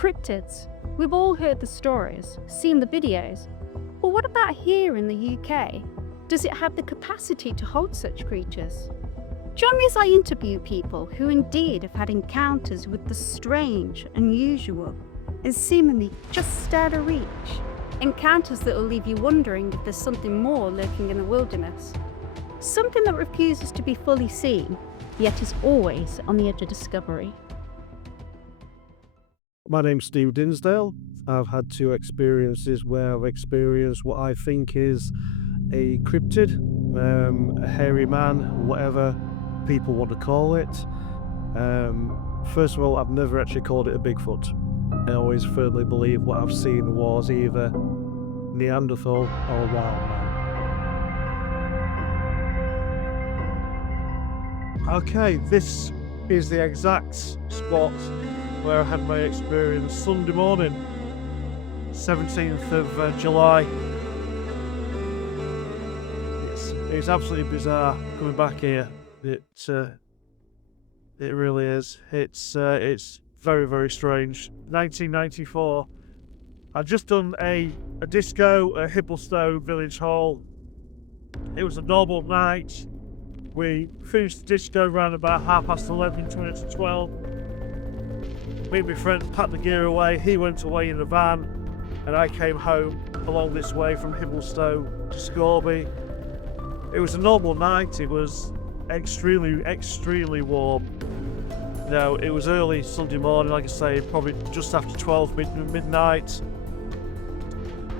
Cryptids. We've all heard the stories, seen the videos. But what about here in the UK? Does it have the capacity to hold such creatures? Join me as I interview people who indeed have had encounters with the strange, unusual, and seemingly just out of reach. Encounters that will leave you wondering if there's something more lurking in the wilderness. Something that refuses to be fully seen, yet is always on the edge of discovery. My name's Steve Dinsdale. I've had two experiences where I've experienced what I think is a cryptid, a hairy man, whatever people want to call it. First of all, I've never actually called it a Bigfoot. I always firmly believe what I've seen was either Neanderthal or a wild man. Okay, this is the exact spot where I had my experience Sunday morning, 17th of July. It's absolutely bizarre coming back here. It really is. It's very, very strange. 1994. I'd just done a disco at Hibblestone Village Hall. It was a normal night. We finished the disco around about 11:30, 20 to 12. Me and my friend packed the gear away. He went away in a van, and I came home along this way from Hibblestone to Scorby. It was a normal night. It was extremely, extremely warm. No, it was early Sunday morning, like I say, probably just after 12 midnight.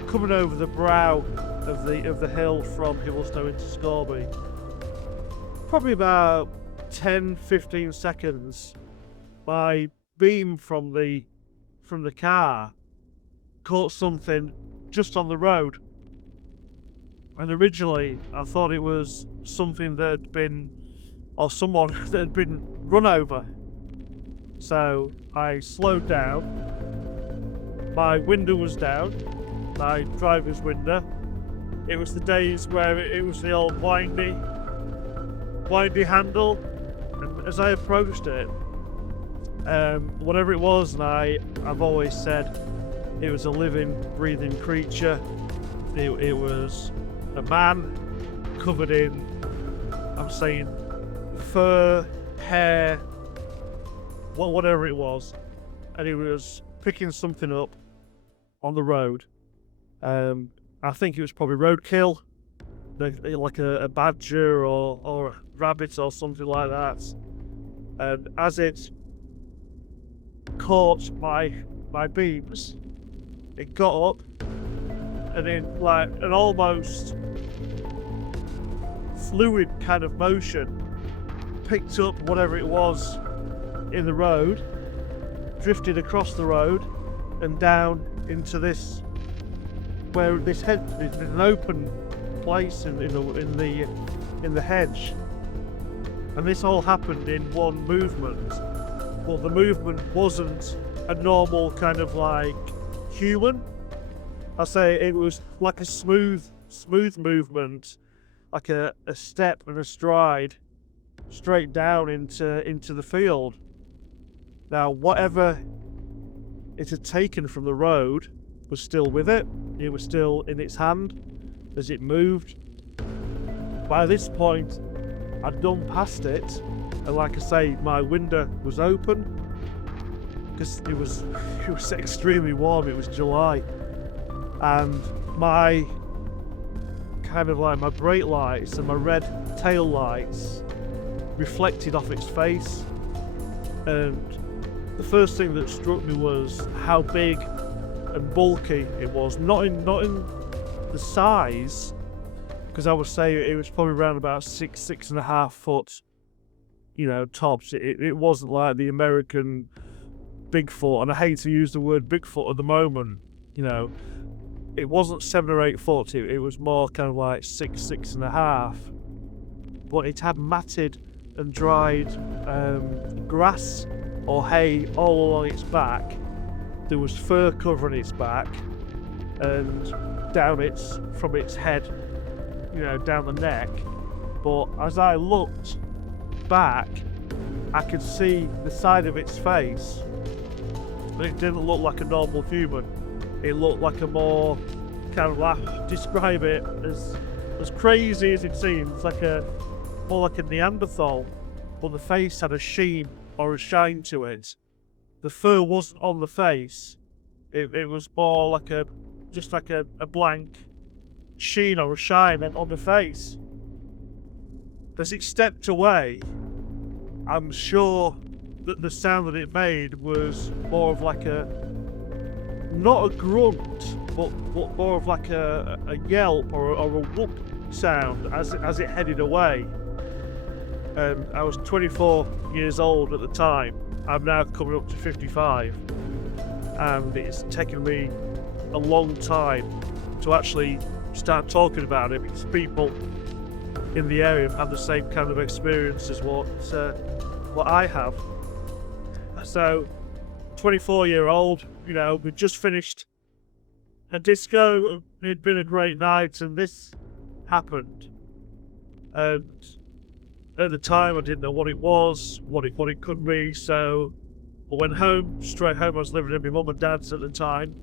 Coming over the brow of the hill from Hibblestone into Scorby. Probably about 10-15 seconds, my beam from the car caught something just on the road. And originally I thought it was something that had been, or someone that had been run over. So I slowed down. My window was down, my driver's window. It was the days where it was the old windy handle. And as I approached it, whatever it was, and I've always said it was a living, breathing creature. It was a man covered in, I'm saying, fur, hair, whatever it was, and he was picking something up on the road. I think it was probably roadkill, like a badger or a rabbit or something like that. And as it caught my beams, it got up and in like an almost fluid kind of motion picked up whatever it was in the road, drifted across the road and down into this, where this hedge is an open place in the hedge. And this all happened in one movement. Well, the movement wasn't a normal kind of like human. I say it was like a smooth movement, like a step and a stride straight down into the field. Now, whatever it had taken from the road was still with it. It was still in its hand as it moved. By this point, I'd done past it, and like I say, my window was open because it was extremely warm. It was July, and my kind of like my brake lights and my red tail lights reflected off its face, and the first thing that struck me was how big and bulky it was. Not in the size, because I would say it was probably around about 6.5 foot, tops. It wasn't like the American Bigfoot, and I hate to use the word Bigfoot at the moment. It wasn't 7 or 8 foot. It was more kind of like 6.5. But it had matted and dried grass or hay all along its back. There was fur covering its back, and from its head, down the neck. But as I looked back, I could see the side of its face, It didn't look like a normal human. It looked like a more kind of describe it as crazy as it seems, more like a Neanderthal, but the face had a sheen or a shine to it. The fur wasn't on the face. It was more like a blank sheen or a shine on the face. As it stepped away, I'm sure that the sound that it made was more of like not a grunt, but more of like a yelp or a whoop sound as it headed away. And I was 24 years old at the time. I'm now coming up to 55, and it's taken me a long time to actually start talking about it, because people in the area have had the same kind of experience as what I have. So, 24-year-old, we just finished a disco. It'd been a great night, and this happened. And at the time, I didn't know what it was, what it could be. So I went home, straight home. I was living at my mum and dad's at the time,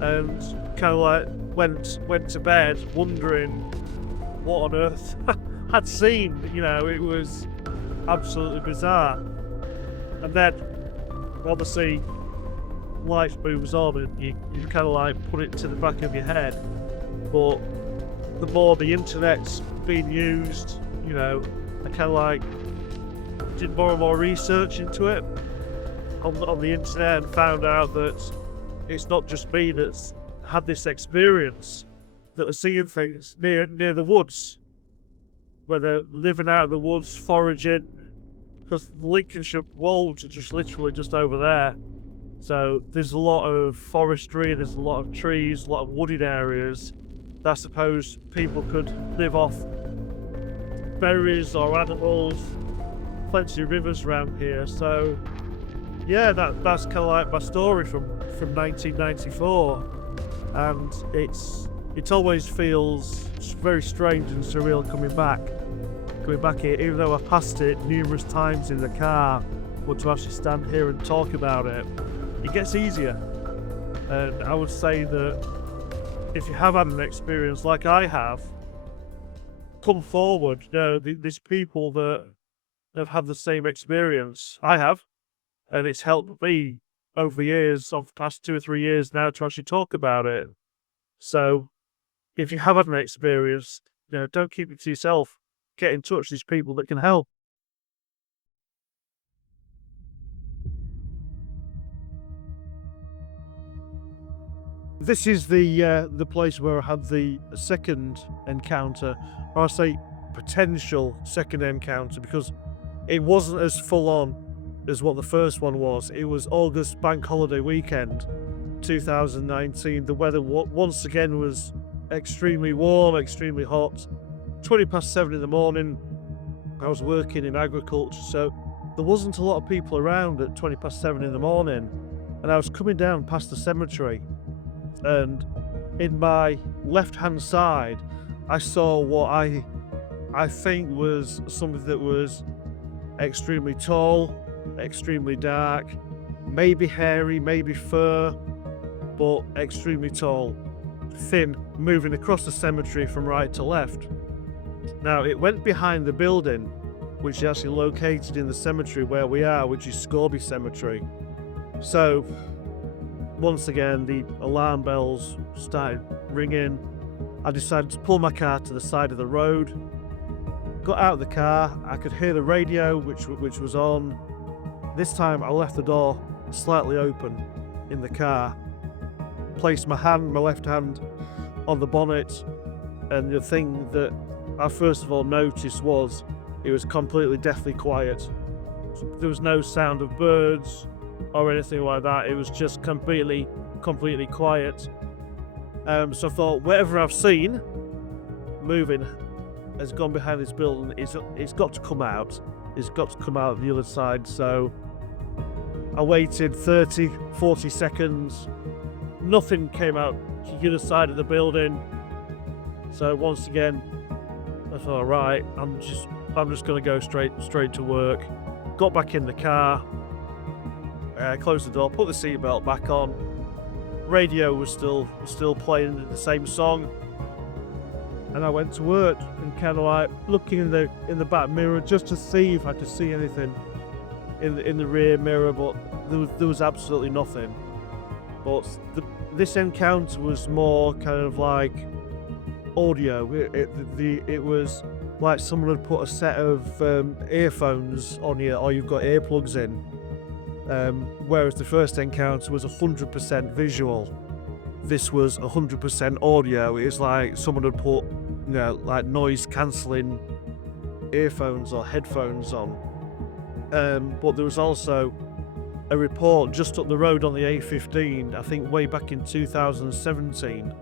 and kind of like went to bed, wondering what on earth I'd seen. It was absolutely bizarre. And then, obviously, life moves on, and you kind of like put it to the back of your head. But the more the internet's being used, I kind of like did more and more research into it on the internet, and found out that it's not just me that's had this experience, that are seeing things near the woods, where they're living out of the woods, foraging, because the Lincolnshire wolds are just literally just over there. So there's a lot of forestry, there's a lot of trees, a lot of wooded areas that I suppose people could live off berries or animals. Plenty of rivers around here. So yeah, that's kind of like my story from 1994, and it always feels very strange and surreal coming back here, even though I've passed it numerous times in the car. But to actually stand here and talk about it gets easier. And I would say that if you have had an experience like I have, come forward. There's people that have had the same experience I have, and it's helped me over the years, of the past 2 or 3 years now, to actually talk about it. So if you have had an experience, don't keep it to yourself. Get in touch with these people that can help. This is the place where I had the second encounter, or I say potential second encounter, because it wasn't as full on as what the first one was. It was August bank holiday weekend, 2019. The weather once again was extremely warm, extremely hot. 7:20 in the morning. I was working in agriculture, so there wasn't a lot of people around at 7:20 in the morning. And I was coming down past the cemetery, and in my left-hand side, I saw what I think was something that was extremely tall, extremely dark, maybe hairy, maybe fur, but extremely tall, thin, moving across the cemetery from right to left. Now, it went behind the building, which is actually located in the cemetery where we are, which is Scorby Cemetery. So, once again, the alarm bells started ringing. I decided to pull my car to the side of the road. Got out of the car. I could hear the radio, which was on. This time, I left the door slightly open in the car. Placed my left hand, on the bonnet, and the thing that I first of all noticed was it was completely deathly quiet. There was no sound of birds or anything like that. It was just completely quiet. So I thought, whatever I've seen moving has gone behind this building. It's got to come out. It's got to come out the other side. So I waited 30, 40 seconds. Nothing came out the other side of the building. So once again, I thought, right, I'm just going to go straight to work. Got back in the car, closed the door, put the seatbelt back on. Radio was still playing the same song, and I went to work and kind of like looking in the back mirror just to see if I could see anything in the rear mirror, but there was absolutely nothing. But this encounter was more kind of like audio. It was like someone had put a set of earphones on you, or you've got earplugs in. Whereas the first encounter was 100% visual. This was 100% audio. It was like someone had put, like noise cancelling earphones or headphones on. But there was also a report just up the road on the A15, I think way back in 2017.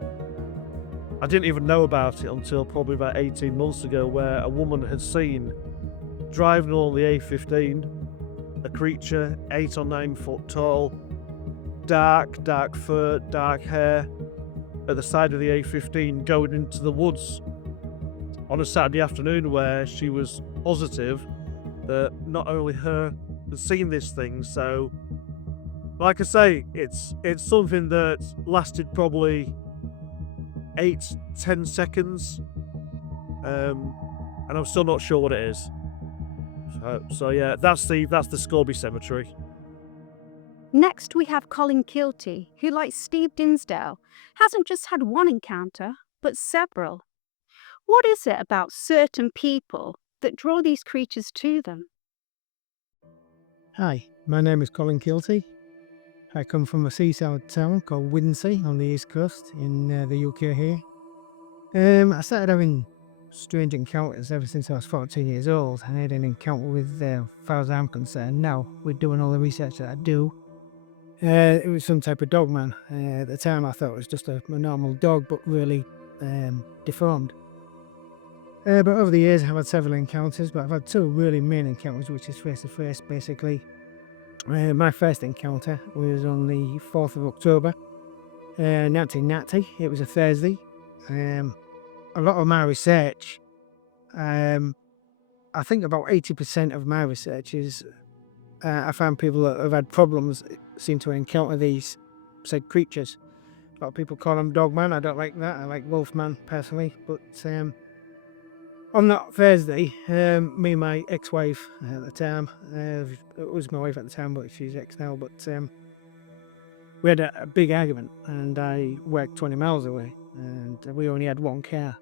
I didn't even know about it until probably about 18 months ago, where a woman had seen, driving along the A15, a creature 8 or 9 foot tall, dark fur, dark hair, at the side of the A15 going into the woods on a Saturday afternoon, where she was positive that not only her had seen this thing. So like I say, it's something that lasted probably 8-10 seconds, and I'm still not sure what it is. So yeah, that's the Scorby Cemetery. Next, we have Colin Kilty, who, like Steve Dinsdale, hasn't just had one encounter, but several. What is it about certain people that draw these creatures to them? Hi, my name is Colin Kilty. I come from a seaside town called Woodlands on the east coast in the UK here. I started having strange encounters ever since I was 14 years old. I had an encounter with, as far as I'm concerned now, with doing all the research that I do. It was some type of dog man. At the time I thought it was just a normal dog, but really deformed. But over the years I've had several encounters, but I've had two really main encounters, which is face to face basically. My first encounter was on the 4th of October, 1990. It was a Thursday. A lot of my research, I think about 80% of my research is I found people that have had problems seem to encounter these said creatures. A lot of people call them dogman. I don't like that. I like wolfman personally. But on that Thursday, me and my ex-wife at the time, it was my wife at the time, but she's ex now, but we had a big argument, and I worked 20 miles away, and we only had one car.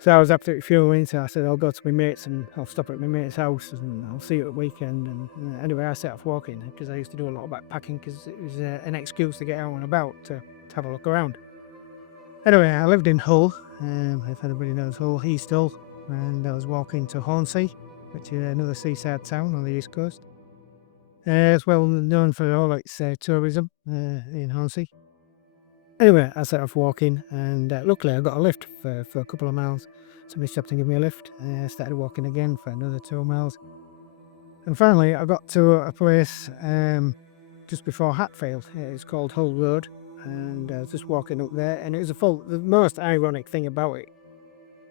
So I was absolutely furious, so I said I'll go to my mates and I'll stop at my mate's house and I'll see you at the weekend. And anyway, I set off walking because I used to do a lot of backpacking because it was an excuse to get out and about to have a look around. Anyway, I lived in Hull, if anybody knows Hull, East Hull, and I was walking to Hornsea, which is another seaside town on the east coast. It's well known for all its tourism in Hornsea. Anyway, I set off walking, and luckily I got a lift for a couple of miles. Somebody stopped and gave me a lift. I started walking again for another 2 miles. And finally, I got to a place just before Hatfield. It's called Hull Road, and I was just walking up there, and it was the most ironic thing about it,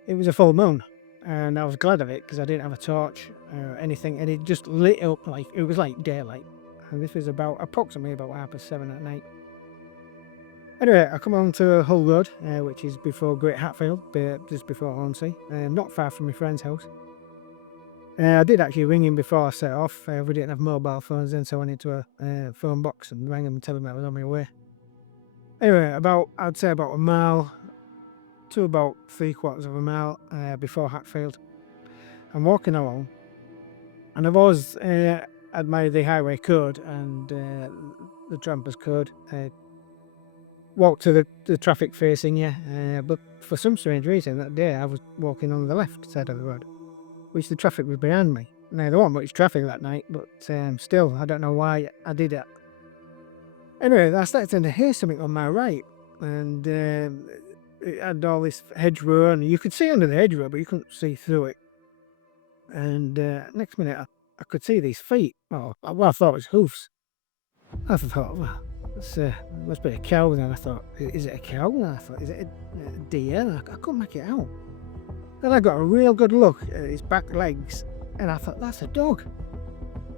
it was a full moon. And I was glad of it because I didn't have a torch or anything, and it just lit up like it was like daylight. And this was approximately about 7:30 at night. Anyway, I come on to Hull Road, which is before Great Hatfield, just before Hornsea, not far from my friend's house. I did actually ring him before I set off. We didn't have mobile phones then, so I went into a phone box and rang him and told him I was on my way. Anyway, I'd say about a mile to about 3/4 of a mile before Hatfield. I'm walking along, and I've always admired the highway code and the trampers code. Walk to the traffic facing you, but for some strange reason that day I was walking on the left side of the road, which the traffic was behind me. Now there wasn't much traffic that night, but still, I don't know why I did it. Anyway, I started to hear something on my right, and it had all this hedgerow, and you could see under the hedgerow, but you couldn't see through it. And next minute, I could see these feet. Well, I thought it was hoofs. I thought, well, it must be a cow. And I thought, is it a cow? And I thought, is it a deer? And I couldn't make it out. Then I got a real good look at his back legs, and I thought, that's a dog.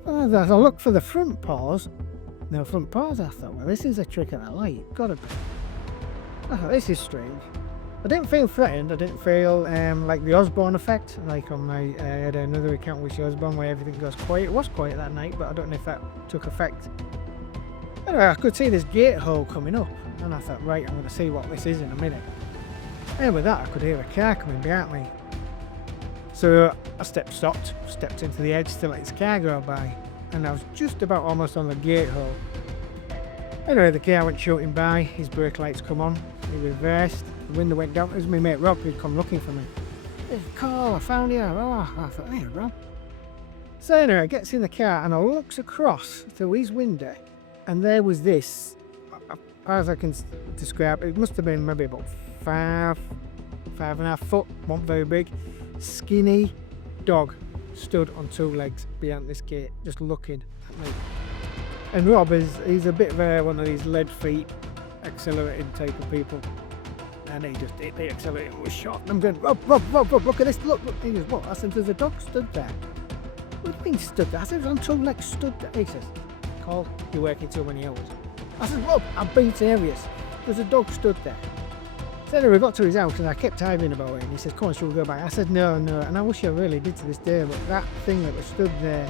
And I looked for the front paws, no front paws. I thought, well, this is a trick of the light. Gotta be. I thought, this is strange. I didn't feel threatened. I didn't feel like the Osborne effect. Like on my, I had another account with Osborne where everything goes quiet. It was quiet that night, but I don't know if that took effect. Anyway, I could see this gate hole coming up, and I thought, right, I'm going to see what this is in a minute. And with that, I could hear a car coming behind me. So I stepped into the edge to let this car go by, and I was just about almost on the gate hole. Anyway, the car went shooting by, his brake lights come on, he reversed, the window went down. It was my mate Rob who'd come looking for me. Hey, Carl, I found you. Oh, I thought, hey, Rob. So anyway, I gets in the car and I looks across through his window, and there was this, as far as I can describe, it must have been maybe about 5.5 foot, not very big, skinny dog stood on 2 legs behind this gate, just looking at me. And Rob he's a bit of one of these lead feet, accelerated type of people. And he just hit the accelerator and was shot. And I'm going, Rob, look at this, look. He goes, what? I said, there's a dog stood there. What do you mean stood there? I said, it was on 2 legs, stood there. He says, Carl, you're working too many hours. I said, Rob, I'm being serious. There's a dog stood there. So anyway, we got to his house and I kept arguing about it. And he says, come on, shall we go back? I said, no. And I wish I really did to this day, but that thing that was stood there,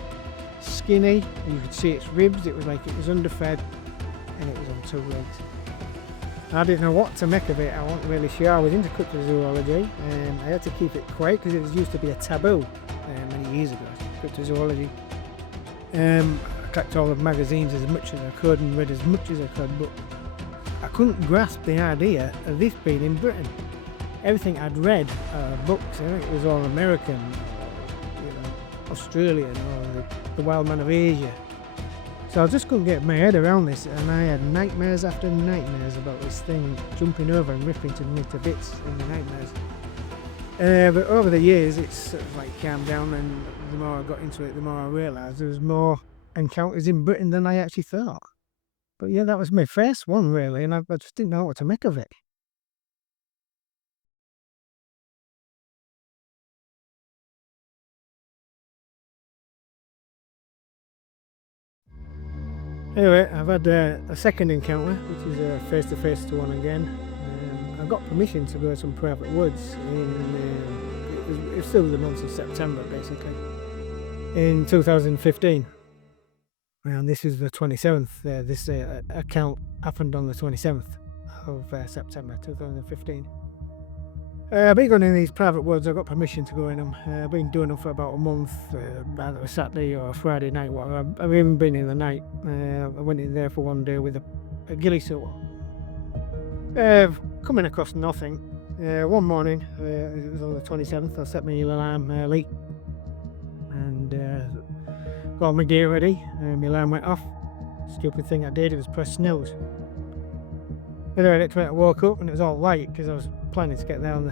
skinny, and you could see its ribs, it was like it was underfed, and it was on 2 legs. I didn't know what to make of it. I wasn't really sure. I was into cryptozoology, and I had to keep it quiet because it used to be a taboo many years ago, cryptozoology. I collected all the magazines as much as I could and read as much as I could, but I couldn't grasp the idea of this being in Britain. Everything I'd read, books, I think it was all American, or, Australian, or the wild man of Asia. So I just couldn't get my head around this, and I had nightmares after nightmares about this thing jumping over and ripping me to bits in the nightmares. But over the years it's sort of like calmed down, and the more I got into it, the more I realised there was more encounters in Britain than I actually thought. But yeah, that was my first one really, and I just didn't know what to make of it. Anyway, I've had a second encounter, which is a face-to-face to one again. I got permission to go to some private woods it was still the month of September basically, in 2015. And this is the 27th, this account happened on the 27th of September 2015. I've been going in these private woods. I got permission to go in them. I've been doing them for about a month, either a Saturday or a Friday night. I've even been in the night. I went in there for one day with a ghillie suit. Coming across nothing. One morning, it was on the 27th, I set my alarm early and got my gear ready. My alarm went off. Stupid thing I did was press snooze. Anyway, next minute I woke up and it was all light because I was planning to get there in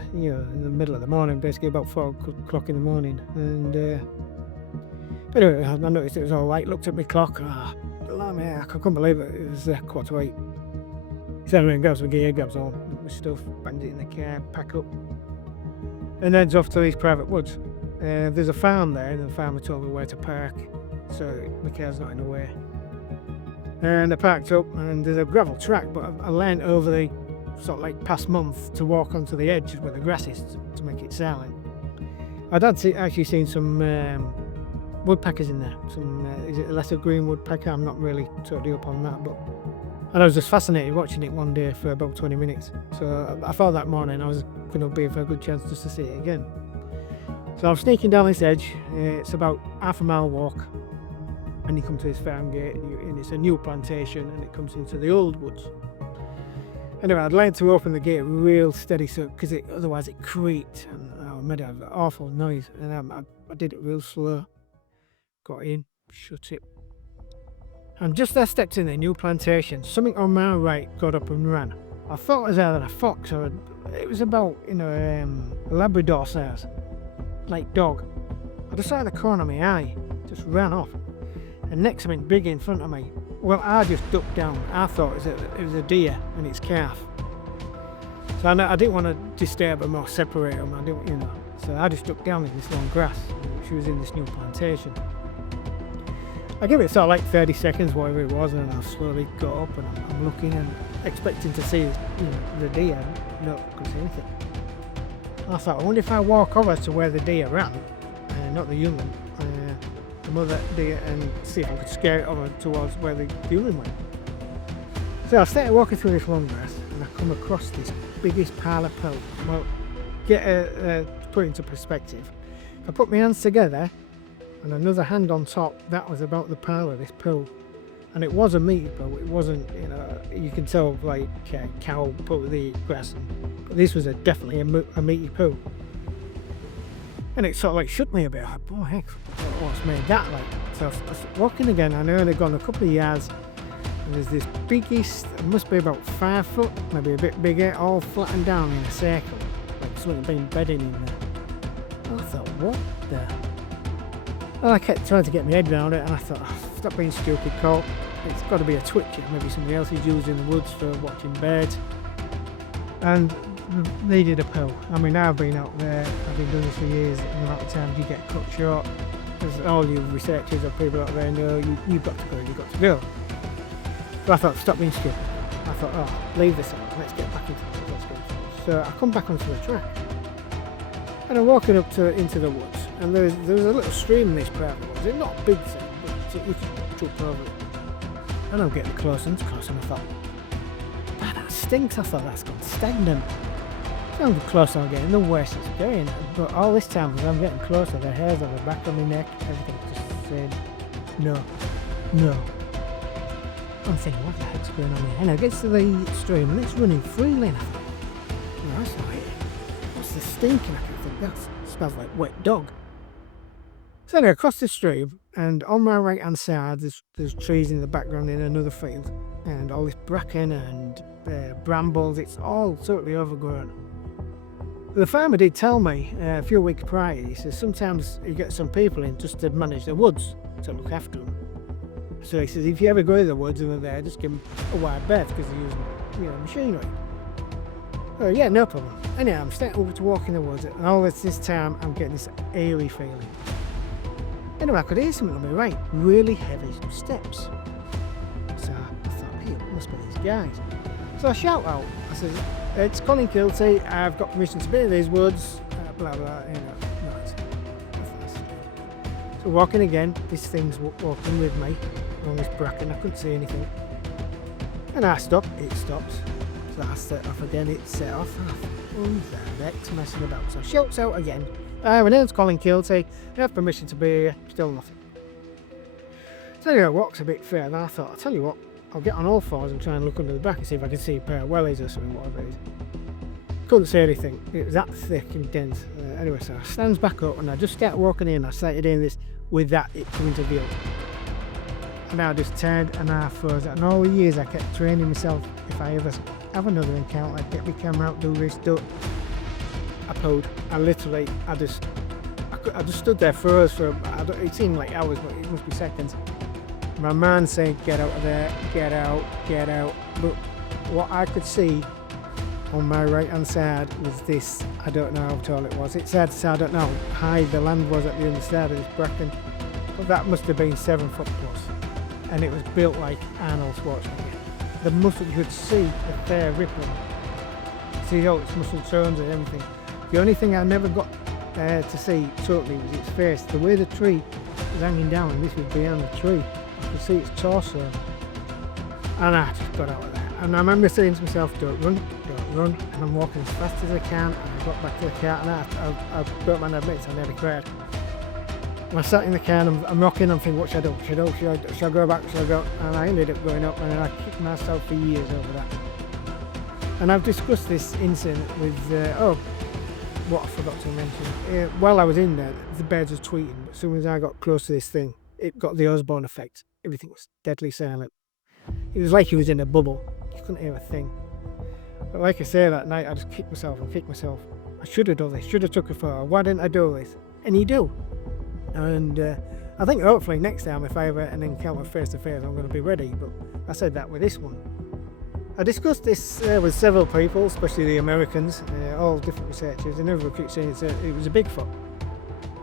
the middle of the morning, basically about 4 o'clock in the morning. And anyway, I noticed it was all light, looked at my clock, I couldn't believe it, it was 7:15. So anyway, grabs my gear, grabs all my stuff, bangs it in the car, pack up, and heads off to these private woods. There's a farm there, and the farmer told me where to park, so my car's not in the way. And I parked up, and there's a gravel track, but I leant over the sort of like past month to walk onto the edge where the grass is to make it silent. I'd actually seen some woodpeckers in there. Is it a lesser green woodpecker? I'm not really totally up on that, and I was just fascinated watching it one day for about 20 minutes. So I thought that morning I was going to be for a good chance just to see it again. So I'm sneaking down this edge. It's about half a mile walk. And you come to this farm gate, and it's a new plantation, and it comes into the old woods. Anyway, I'd learned to open the gate real steady, so because otherwise it creaked, and I made an awful noise. And I did it real slow. Got in, shut it. And just as I stepped in the new plantation, something on my right got up and ran. I thought it was either a fox or it was about a Labrador size, like dog. I just saw the corner of my eye, just ran off. And next something big in front of me. Well, I just ducked down. I thought it was a deer and its calf. So I didn't want to disturb them or separate them. I didn't, So I just ducked down in this long grass. She was in this new plantation. I give it sort of like 30 seconds, whatever it was, and I slowly got up and I'm looking and expecting to see the deer. No, couldn't see anything. I thought, I wonder if I walk over to where the deer ran, not the young one, the mother deer, and see if I could scare it over towards where the young one went. So I started walking through this long grass and I come across this biggest pile of poo. Well, to put it into perspective, if I put my hands together and another hand on top, that was about the pile of this poo. And it was a meaty poo, it wasn't, you can tell like cow poo the grass, but this was definitely a meaty poo. And it sort of like shook me a bit, like, oh heck, what's made that like? So I was walking again, and I only gone a couple of yards, and there's this biggest, it must be about 5 foot, maybe a bit bigger, all flattened down in a circle, like something been bedding in there. And I thought, what the? And I kept trying to get my head around it, and I thought, oh, stop being stupid, Colt. It's got to be a twitcher. Maybe somebody else is using the woods for watching birds. And they did a poo. I mean, I've been out there, I've been doing this for years, and the amount of times you get cut short, as all you researchers or people out there know, you've got to go, you've got to go. So I thought, stop being stupid. I thought, oh, leave this on, let's get back into it, let's go. So I come back onto the track, and I'm walking up into the woods, and there's a little stream in this part of the woods. It's not a big thing, but you can jump over it. And I'm getting closer and closer, and I thought, that stinks. I thought, that's gone stagnant. So the closer I'm getting, the worse it's going. But all this time, as I'm getting closer, the hairs on the back of my neck, everything's just saying, no, no. I'm thinking, what the heck's going on here? And I get to the stream, and it's running freely, and I thought, no, that's not it. What's the stinking? I think that smells like wet dog. So anyway, across the stream, and on my right hand side there's trees in the background in another field, and all this bracken and brambles. It's all totally overgrown. The farmer did tell me a few weeks prior, he says sometimes you get some people in just to manage the woods, to look after them. So he says if you ever go to the woods and they're there, just give them a wide berth because they're using machinery. Oh yeah, no problem. Anyway, I'm starting over to walk in the woods, and all this time I'm getting this eerie feeling. Anyway, I could hear something on my right, really heavy steps. So I thought, hey, it must be these guys. So I shout out, I said, it's Colin Kilty, I've got permission to be in these woods, blah blah, nice. So walking again, this thing's walking with me along this bracken, I couldn't see anything. And I stopped, it stopped. So I set off again, it set off. Who's that? It's messing about. So I shouts out again. My name's Colin Kilty, I have permission to be here, still nothing. So anyway, I walked a bit further, and I thought, I'll tell you what, I'll get on all fours and try and look under the back and see if I can see a pair of wellies or something, whatever it is. Couldn't see anything, it was that thick and dense. Anyway, so I stands back up and I just start walking in, I started doing this with that it coming to view. And I just turned and I froze, and all the years I kept training myself, if I ever have another encounter, I'd get my camera out, do this, do it. I pulled. I just stood there froze for, it seemed like hours, but it must be seconds. My man saying, get out of there, get out, get out. But what I could see on my right hand side was this, I don't know how tall it was. It's hard to say, I don't know how high the land was at the other side of this bracken, but that must have been 7 foot plus. And it was built like Arnold Schwarzenegger. The muscle, you could see the fair rippling. See all its muscle tones and everything. The only thing I never got to see totally was its face. The way the tree was hanging down, and this was behind the tree, I could see its torso. And I just got out of there. And I remember saying to myself, don't run. And I'm walking as fast as I can. And I got back to the car, and I broke my admits, I nearly cried. And I sat in the car and I'm rocking, I'm thinking, what should I do? Should I go back? Should I go? And I ended up going up, and I kicked myself for years over that. And I've discussed this incident with, what I forgot to mention. While I was in there, the birds were tweeting, but as soon as I got close to this thing, it got the Osborne effect. Everything was deadly silent. It was like he was in a bubble. You couldn't hear a thing. But like I say, that night I just kicked myself. I should have done this, should have took a photo. Why didn't I do this? And you do. And I think hopefully next time, if I ever an encounter face to face, I'm going to be ready. But I said that with this one. I discussed this with several people, especially the Americans, all different researchers, and everyone keeps saying it was a Bigfoot.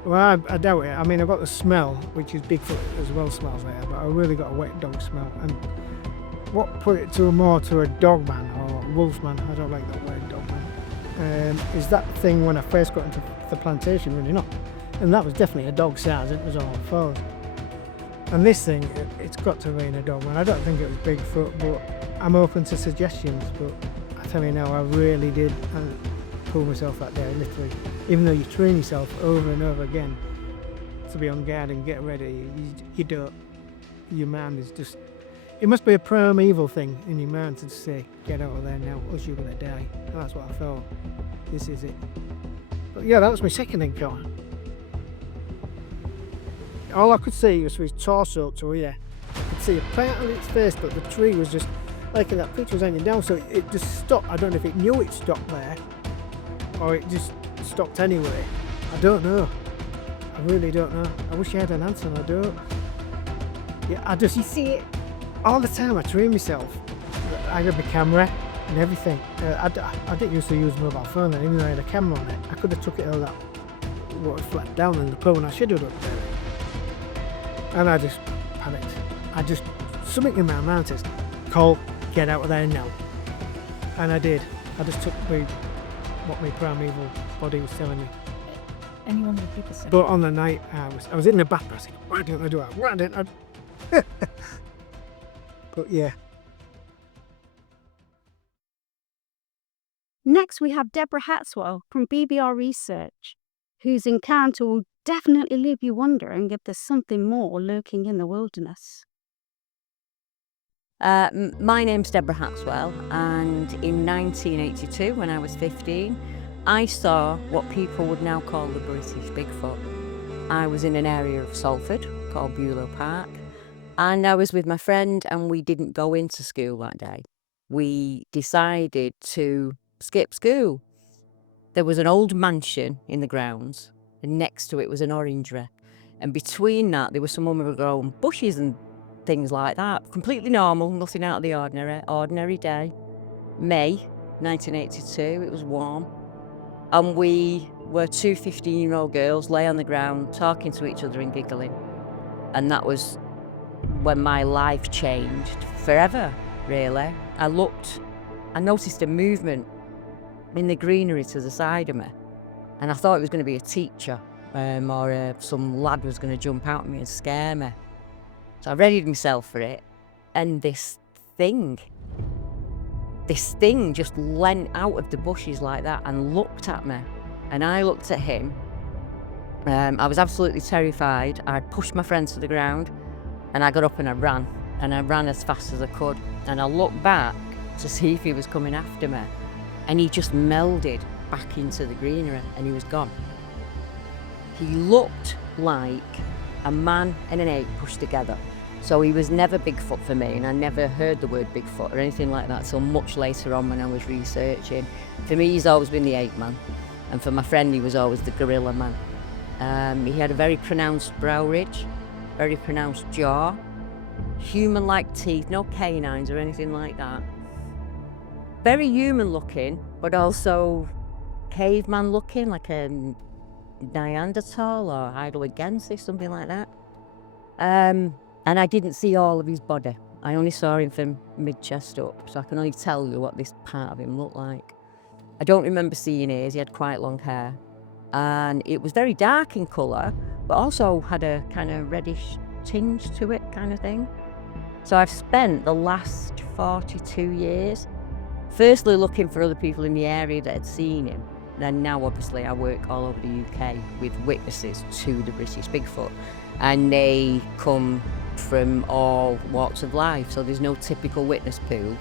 Well, I doubt it. I mean, I got the smell, which is Bigfoot as well smells there, but I really got a wet dog smell. And what put it more to a dog man or wolf man, I don't like that word dog man, is that thing when I first got into the plantation running up. And that was definitely a dog size, it was on all fours. And this thing, it's got to be a dog man. I don't think it was Bigfoot, but I'm open to suggestions. But I tell you now, I really did pull myself that day, literally. Even though you train yourself over and over again to be on guard and get ready, you don't. Your mind is just. It must be a primeval thing in your mind to say, get out of there now, or you're going to die. And that's what I thought. This is it. But yeah, that was my second encounter. All I could see was his torso up to here. I could see a part of its face, but the tree was just, like in that picture, was hanging down, so it just stopped. I don't know if it knew it stopped there, or it just stopped anyway. I don't know. I really don't know. I wish I had an answer, and I don't. Yeah, you see it all the time. I train myself. I had my camera and everything. I didn't used to use a mobile phone, and even though I had a camera on it, I could have took it all that water flat down in the pool, and I should have done it. And I just panicked. Something in my mind says, Cole, get out of there now. And I did. I just took what my primeval body was telling me. Anyone would do the same. But on the night, I was in the bath, I was thinking, why didn't I do that? Why didn't I? But yeah. Next, we have Deborah Hatswell from BBR Research, whose encounter will definitely leave you wondering if there's something more lurking in the wilderness. My name's Deborah Hatswell, and in 1982, when I was 15, I saw what people would now call the British Bigfoot. I was in an area of Salford called Bulow Park, and I was with my friend, and we didn't go into school that day. We decided to skip school. There was an old mansion in the grounds, and next to it was an orangery. And between that, there were some overgrown bushes and things like that. Completely normal, nothing out of the ordinary. Ordinary day. May 1982, it was warm. And we were two 15-year-old girls lay on the ground talking to each other and giggling. And that was when my life changed forever, really. I noticed a movement in the greenery to the side of me. And I thought it was going to be a teacher or some lad was going to jump out at me and scare me. So I readied myself for it. And this thing just leant out of the bushes like that and looked at me. And I looked at him. I was absolutely terrified. I pushed my friend to the ground and I got up and I ran. And I ran as fast as I could. And I looked back to see if he was coming after me. And he just melded back into the greenery and he was gone. He looked like a man and an ape pushed together. So he was never Bigfoot for me, and I never heard the word Bigfoot or anything like that till much later on when I was researching. For me, he's always been the ape man, and for my friend, he was always the gorilla man. He had a very pronounced brow ridge, very pronounced jaw, human-like teeth, no canines or anything like that. Very human-looking, but also caveman-looking, like a Neanderthal or Heidelbergensis, something like that. And I didn't see all of his body. I only saw him from mid-chest up, so I can only tell you what this part of him looked like. I don't remember seeing ears, he had quite long hair. And it was very dark in colour, but also had a kind of reddish tinge to it kind of thing. So I've spent the last 42 years firstly looking for other people in the area that had seen him. Then now obviously I work all over the UK with witnesses to the British Bigfoot, and they come from all walks of life, so there's no typical witness pool.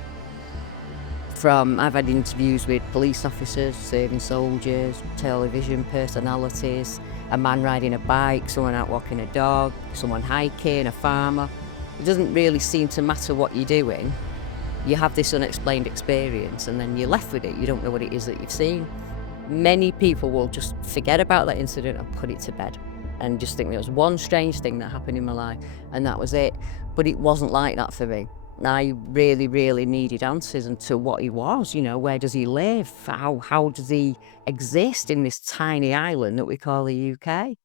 I've had interviews with police officers, serving soldiers, television personalities, a man riding a bike, someone out walking a dog, someone hiking, a farmer. It doesn't really seem to matter what you're doing. You have this unexplained experience and then you're left with it. You don't know what it is that you've seen. Many people will just forget about that incident and put it to bed and just think there was one strange thing that happened in my life and that was it. But it wasn't like that for me. I really, really needed answers into what he was, where does he live? How does he exist in this tiny island that we call the UK?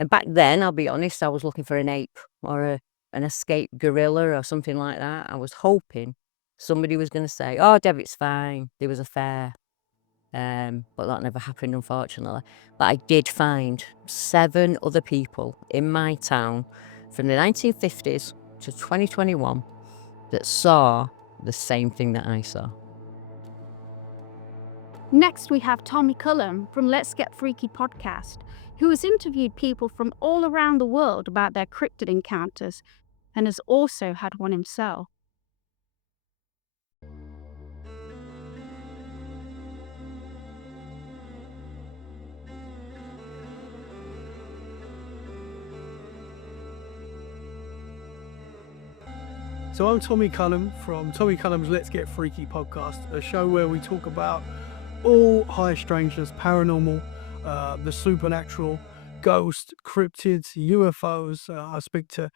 And back then, I'll be honest, I was looking for an ape or an escaped gorilla or something like that. I was hoping somebody was going to say, "Oh, Deb, it's fine. There was a fair." But that never happened, unfortunately. But I did find 7 other people in my town from the 1950s to 2021 that saw the same thing that I saw. Next, we have Tommy Cullum from Let's Get Freaky podcast, who has interviewed people from all around the world about their cryptid encounters and has also had one himself. So I'm Tommy Cullum from Tommy Cullum's Let's Get Freaky podcast, a show where we talk about all high strangeness, paranormal, the supernatural, ghosts, cryptids, UFOs. I speak to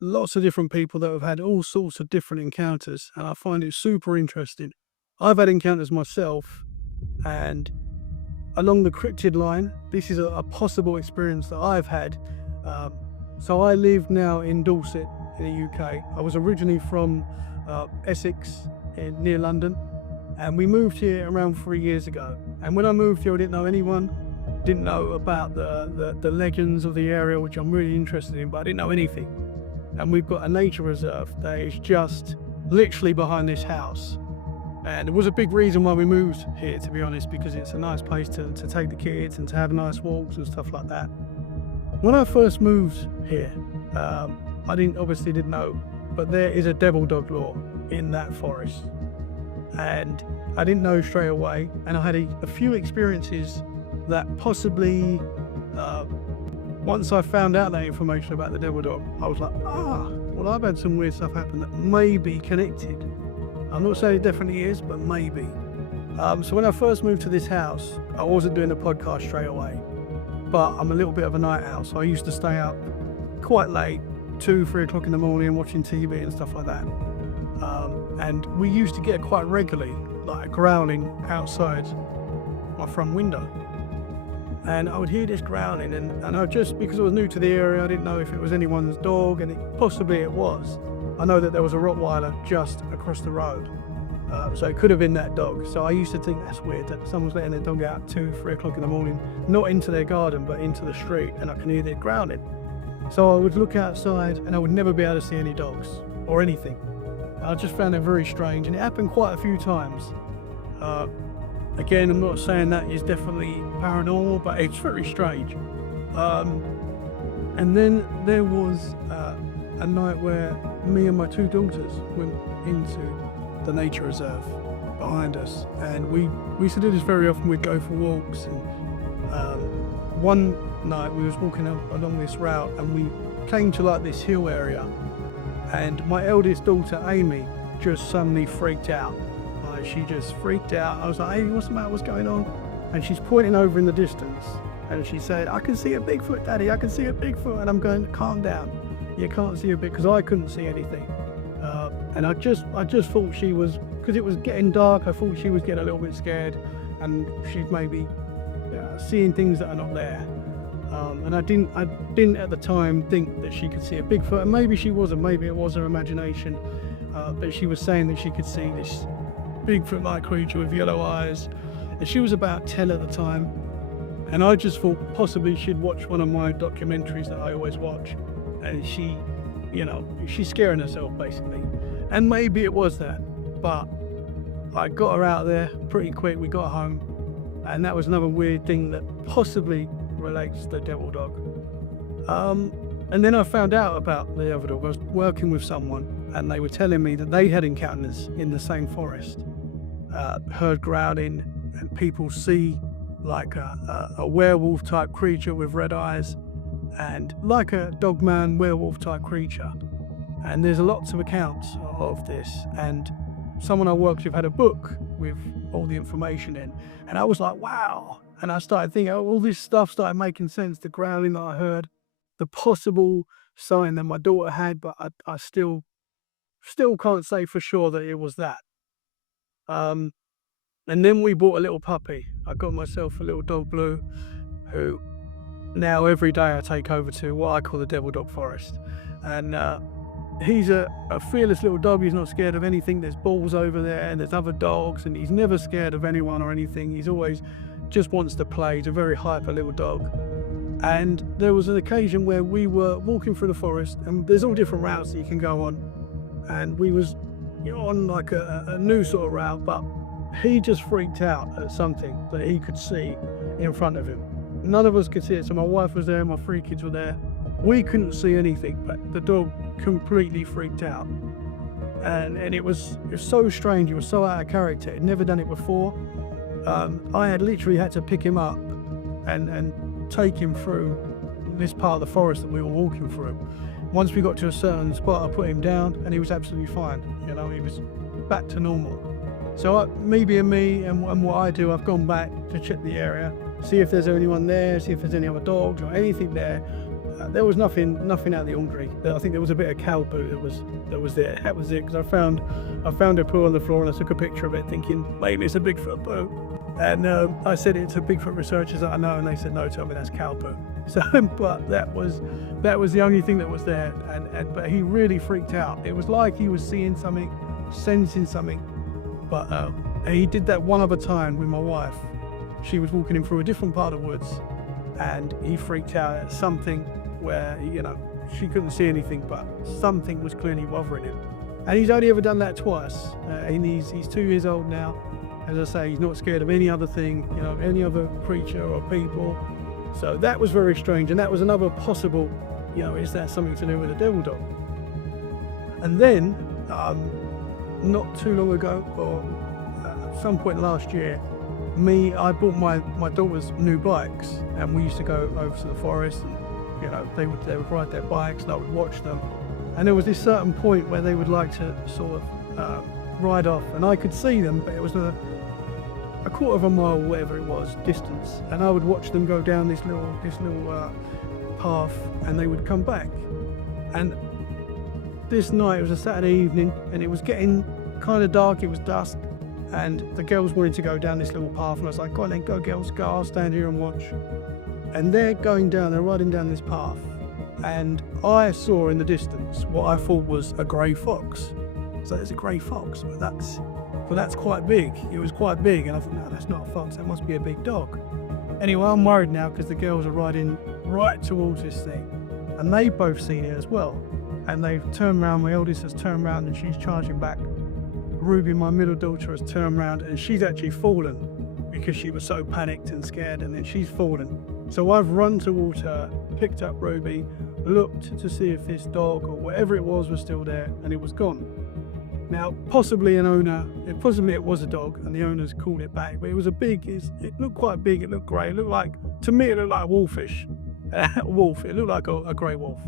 lots of different people that have had all sorts of different encounters, and I find it super interesting. I've had encounters myself, and along the cryptid line, this is a possible experience that I've had. So I live now in Dorset in the UK. I was originally from Essex near London, and we moved here around 3 years ago. And when I moved here, I didn't know anyone, didn't know about the legends of the area, which I'm really interested in, but I didn't know anything. And we've got a nature reserve that is just literally behind this house. And it was a big reason why we moved here, to be honest, because it's a nice place to take the kids and to have nice walks and stuff like that. When I first moved here, I obviously didn't know, but there is a devil dog law in that forest. And I didn't know straight away, and I had a few experiences that possibly, once I found out that information about the devil dog, I was like, well, I've had some weird stuff happen that may be connected. I'm not saying it definitely is, but maybe. So when I first moved to this house, I wasn't doing the podcast straight away, but I'm a little bit of a night owl, so I used to stay up quite late, 2, 3 o'clock in the morning, watching TV and stuff like that. And we used to get quite regularly, like growling outside my front window. And I would hear this growling, and I just, because I was new to the area, I didn't know if it was anyone's dog, and possibly it was. I know that there was a Rottweiler just across the road, so it could have been that dog. So I used to think that's weird that someone's letting their dog out 2, 3 o'clock in the morning, not into their garden, but into the street, and I can hear their growling. So I would look outside, and I would never be able to see any dogs or anything. I just found it very strange, and it happened quite a few times. Again, I'm not saying that is definitely paranormal, but it's very strange. And then there was a night where me and my 2 daughters went into the nature reserve behind us, and we used to do this very often. We'd go for walks, and one night we was walking along this route, and we came to like this hill area, and my eldest daughter Amy just suddenly freaked out. She just freaked out. I was like, "Amy, what's the matter? What's going on?" And she's pointing over in the distance, and she said, "I can see a Bigfoot, Daddy. I can see a Bigfoot." And I'm going, "Calm down. You can't see a bit," because I couldn't see anything. And I just thought she was, because it was getting dark, I thought she was getting a little bit scared, and she's maybe seeing things that are not there. And I didn't at the time think that she could see a Bigfoot, and maybe she wasn't. Maybe it was her imagination. But she was saying that she could see this Bigfoot-like creature with yellow eyes, and she was about 10 at the time. And I just thought possibly she'd watch one of my documentaries that I always watch, and she's scaring herself basically. And maybe it was that, but I got her out there pretty quick. We got home, and that was another weird thing that possibly relates to the devil dog. And then I found out about the devil dog. I was working with someone, and they were telling me that they had encounters in the same forest, heard growling, and people see like a werewolf type creature with red eyes, and like a dogman werewolf type creature. And there's lots of accounts of this, and someone I worked with had a book with all the information in, and I was like, wow. And I started thinking, all this stuff started making sense. The growling that I heard, the possible sign that my daughter had, but I still can't say for sure that it was that. And then we bought a little puppy. I got myself a little dog, Blue, who now every day I take over to what I call the Devil Dog Forest. And he's a fearless little dog. He's not scared of anything. There's balls over there and there's other dogs, and he's never scared of anyone or anything. He's always just wants to play. He's a very hyper little dog. And there was an occasion where we were walking through the forest, and there's all different routes that you can go on. And we was on like a new sort of route, but he just freaked out at something that he could see in front of him. None of us could see it. So my wife was there, my 3 kids were there. We couldn't see anything, but the dog completely freaked out. And it was so strange. It was so out of character. He'd never done it before. I had literally had to pick him up and take him through this part of the forest that we were walking through. Once we got to a certain spot, I put him down and he was absolutely fine. He was back to normal. So me being me and what I do, I've gone back to check the area, see if there's anyone there, see if there's any other dogs or anything there. There was nothing out of the ordinary. I think there was a bit of cow poo that was there. That was it, because I found a poo on the floor and I took a picture of it, thinking maybe it's a Bigfoot poo. And I said it to Bigfoot researchers that I know, and they said no, tell me that's cow poo. So, but that was the only thing that was there. But he really freaked out. It was like he was seeing something, sensing something. But he did that one other time with my wife. She was walking him through a different part of the woods, and he freaked out at something where, she couldn't see anything, but something was clearly bothering him. And he's only ever done that twice. And he's 2 years old now. As I say, he's not scared of any other thing, any other creature or people. So that was very strange. And that was another possible, is that something to do with a devil dog? And then, not too long ago, or at some point last year, I bought my daughter's new bikes, and we used to go over to the forest, and they would ride their bikes, and I would watch them. And there was this certain point where they would like to sort of ride off, and I could see them, but it was a quarter of a mile, whatever it was, distance, and I would watch them go down this little path, and they would come back. And this night, it was a Saturday evening, and it was getting kind of dark. It was dusk, and the girls wanted to go down this little path, and I was like, go on then, go girls, go, I'll stand here and watch. And they're riding down this path, and I saw in the distance what I thought was a grey fox. So there's a grey fox, but that's quite big. It was quite big, and I thought, no, that's not a fox, that must be a big dog. Anyway, I'm worried now because the girls are riding right towards this thing, and they've both seen it as well. And they've turned around, my eldest has turned around and she's charging back. Ruby, my middle daughter, has turned around and she's actually fallen because she was so panicked and scared, and then she's fallen. So I've run towards her, picked up Ruby, looked to see if this dog or whatever it was still there, and it was gone. Now, possibly it was a dog, and the owners called it back, but it looked quite big, it looked grey, to me it looked like a wolfish, wolf, it looked like a grey wolf.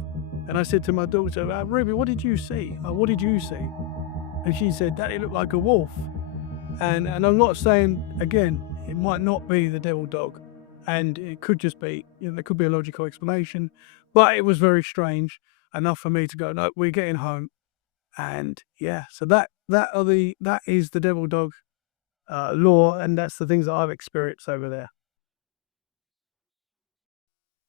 And I said to my daughter, Ruby, what did you see? What did you see? And she said, Daddy, it looked like a wolf. And I'm not saying, again, it might not be the devil dog, and it could just be, there could be a logical explanation, but it was very strange enough for me to go, no, we're getting home. And yeah, so that is the devil dog lore, and that's the things that I've experienced over there.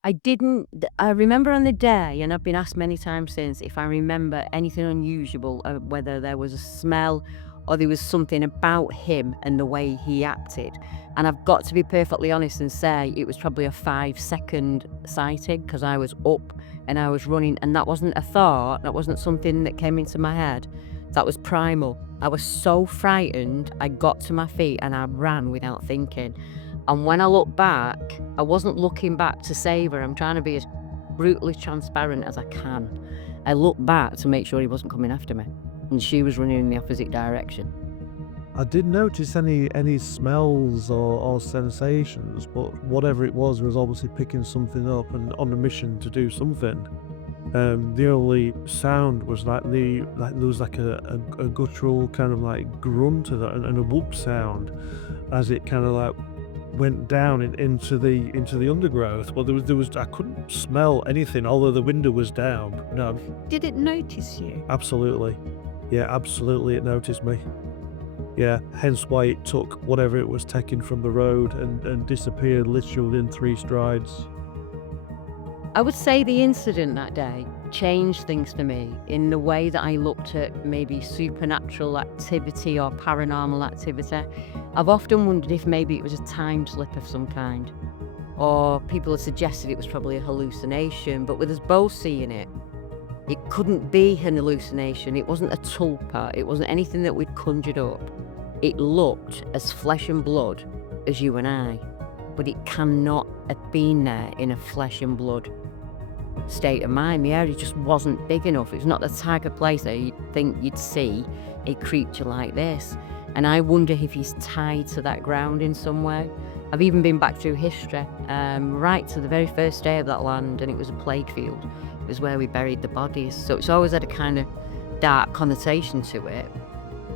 I remember on the day, and I've been asked many times since if I remember anything unusual, whether there was a smell or there was something about him and the way he acted. And I've got to be perfectly honest and say it was probably a 5-second sighting, because I was up and I was running, and that wasn't a thought, that wasn't something that came into my head. That was primal. I was so frightened, I got to my feet and I ran without thinking. And when I look back, I wasn't looking back to save her. I'm trying to be as brutally transparent as I can. I looked back to make sure he wasn't coming after me, and she was running in the opposite direction. I didn't notice any smells or sensations, but whatever it was obviously picking something up and on a mission to do something. The only sound was there was like a guttural kind of like grunt and a whoop sound as it kind of like went down into the undergrowth. Well, there was I couldn't smell anything, although the window was down. No. Did it notice you? Absolutely. Yeah, absolutely it noticed me. Yeah, hence why it took whatever it was taken from the road and disappeared literally in 3 strides. I would say the incident that day changed things for me in the way that I looked at maybe supernatural activity or paranormal activity. I've often wondered if maybe it was a time slip of some kind, or people have suggested it was probably a hallucination, but with us both seeing it, it couldn't be an hallucination. It wasn't a tulpa. It wasn't anything that we'd conjured up. It looked as flesh and blood as you and I, but it cannot have been there in a flesh and blood state of mind. The area just wasn't big enough. It's not the type of place that you'd think you'd see a creature like this. And I wonder if he's tied to that ground in some way. I've even been back through history, right to the very first day of that land, and it was a plague field. It was where we buried the bodies. So it's always had a kind of dark connotation to it.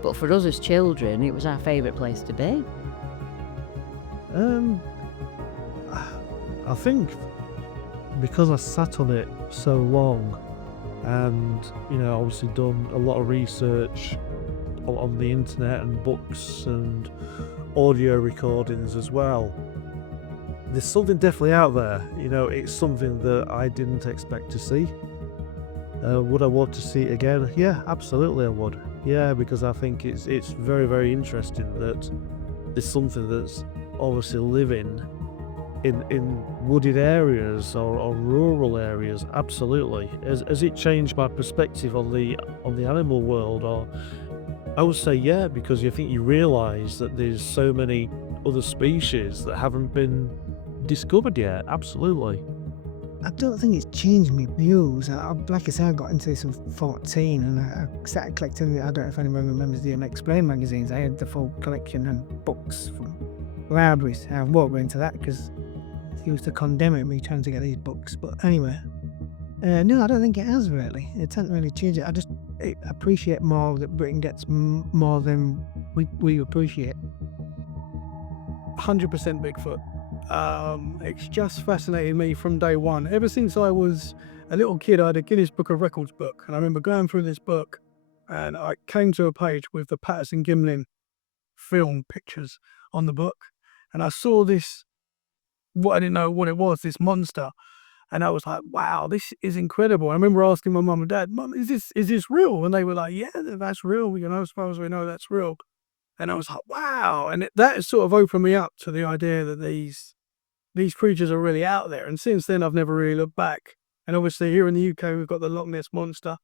But for us as children, it was our favourite place to be. I think because I sat on it so long and, obviously done a lot of research on the internet and books and audio recordings as well, there's something definitely out there. It's something that I didn't expect to see. Would I want to see it again? Yeah, absolutely I would. Yeah, because I think it's very, very interesting that there's something that's obviously living in wooded areas or rural areas. Absolutely. Has it changed my perspective on the animal world? Or I would say yeah, because you realise that there's so many other species that haven't been discovered yet. Absolutely. I don't think it's changed my views. Like I said, I got into this at 14 and I started collecting, I don't know if anyone remembers the Unexplained magazines. I had the full collection and books from libraries. I won't go into that because he used to condemn me trying to get these books. But anyway, no, I don't think it has really. It hasn't really changed it. I appreciate more that Britain gets more than we appreciate. 100% Bigfoot. It's just fascinated me from day one. Ever since I was a little kid, I had a Guinness Book of Records book, and I remember going through this book, and I came to a page with the Patterson-Gimlin film pictures on the book, and I saw this, what I didn't know what it was, this monster, and I was like, wow, this is incredible. I remember asking my mum and dad, Mum, is this real? And they were like, yeah, that's real, as far as we know, that's real. And I was like, wow. And that sort of opened me up to the idea that these creatures are really out there. And since then, I've never really looked back. And obviously here in the UK, we've got the Loch Ness Monster,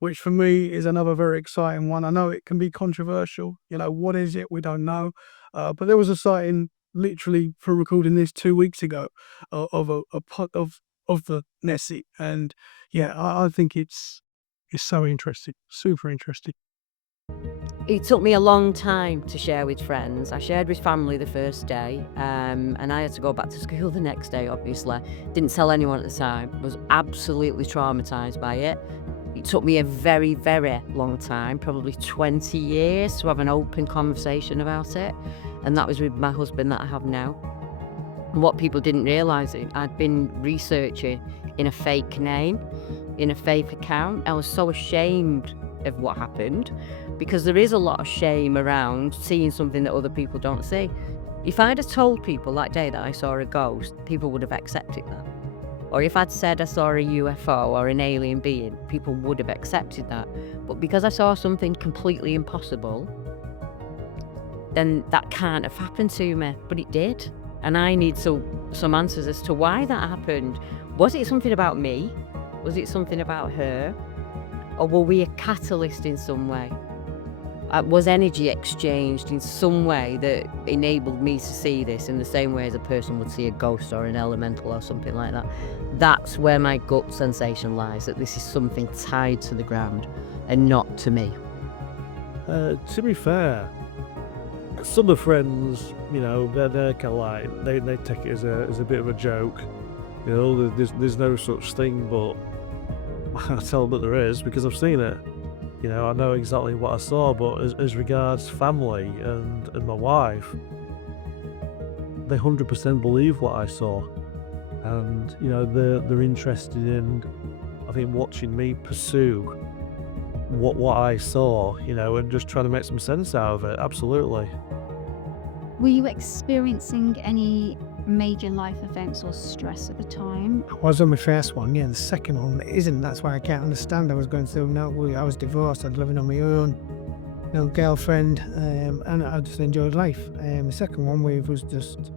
which for me is another very exciting one. I know it can be controversial. What is it? We don't know. But there was a sighting literally for recording this 2 weeks ago of a pot of the Nessie. And yeah, I think it's so interesting, super interesting. It took me a long time to share with friends. I shared with family the first day, and I had to go back to school the next day, obviously. Didn't tell anyone at the time. Was absolutely traumatised by it. It took me a very, very long time, probably 20 years, to have an open conversation about it. And that was with my husband that I have now. And what people didn't realise, I'd been researching in a fake name, in a fake account. I was so ashamed of what happened, because there is a lot of shame around seeing something that other people don't see. If I'd have told people that day that I saw a ghost, people would have accepted that. Or if I'd said I saw a UFO or an alien being, people would have accepted that. But because I saw something completely impossible, then that can't have happened to me. But it did. And I need some answers as to why that happened. Was it something about me? Was it something about her? Or were we a catalyst in some way? Was energy exchanged in some way that enabled me to see this in the same way as a person would see a ghost or an elemental or something like that? That's where my gut sensation lies, that this is something tied to the ground and not to me. To be fair, some of the friends, they're kind of like, they take it as a bit of a joke. There's no such thing, but I tell them that there is, because I've seen it. I know exactly what I saw, but as regards family and my wife, they 100% believe what I saw. And, they're interested in, I think, watching me pursue what I saw, and just trying to make some sense out of it. Absolutely. Were you experiencing any major life events or stress at the time? I was on my first one, yeah. The second one isn't. That's why I can't understand. I was going through. I was divorced. I was living on my own. No girlfriend, and I just enjoyed life. The second one was just,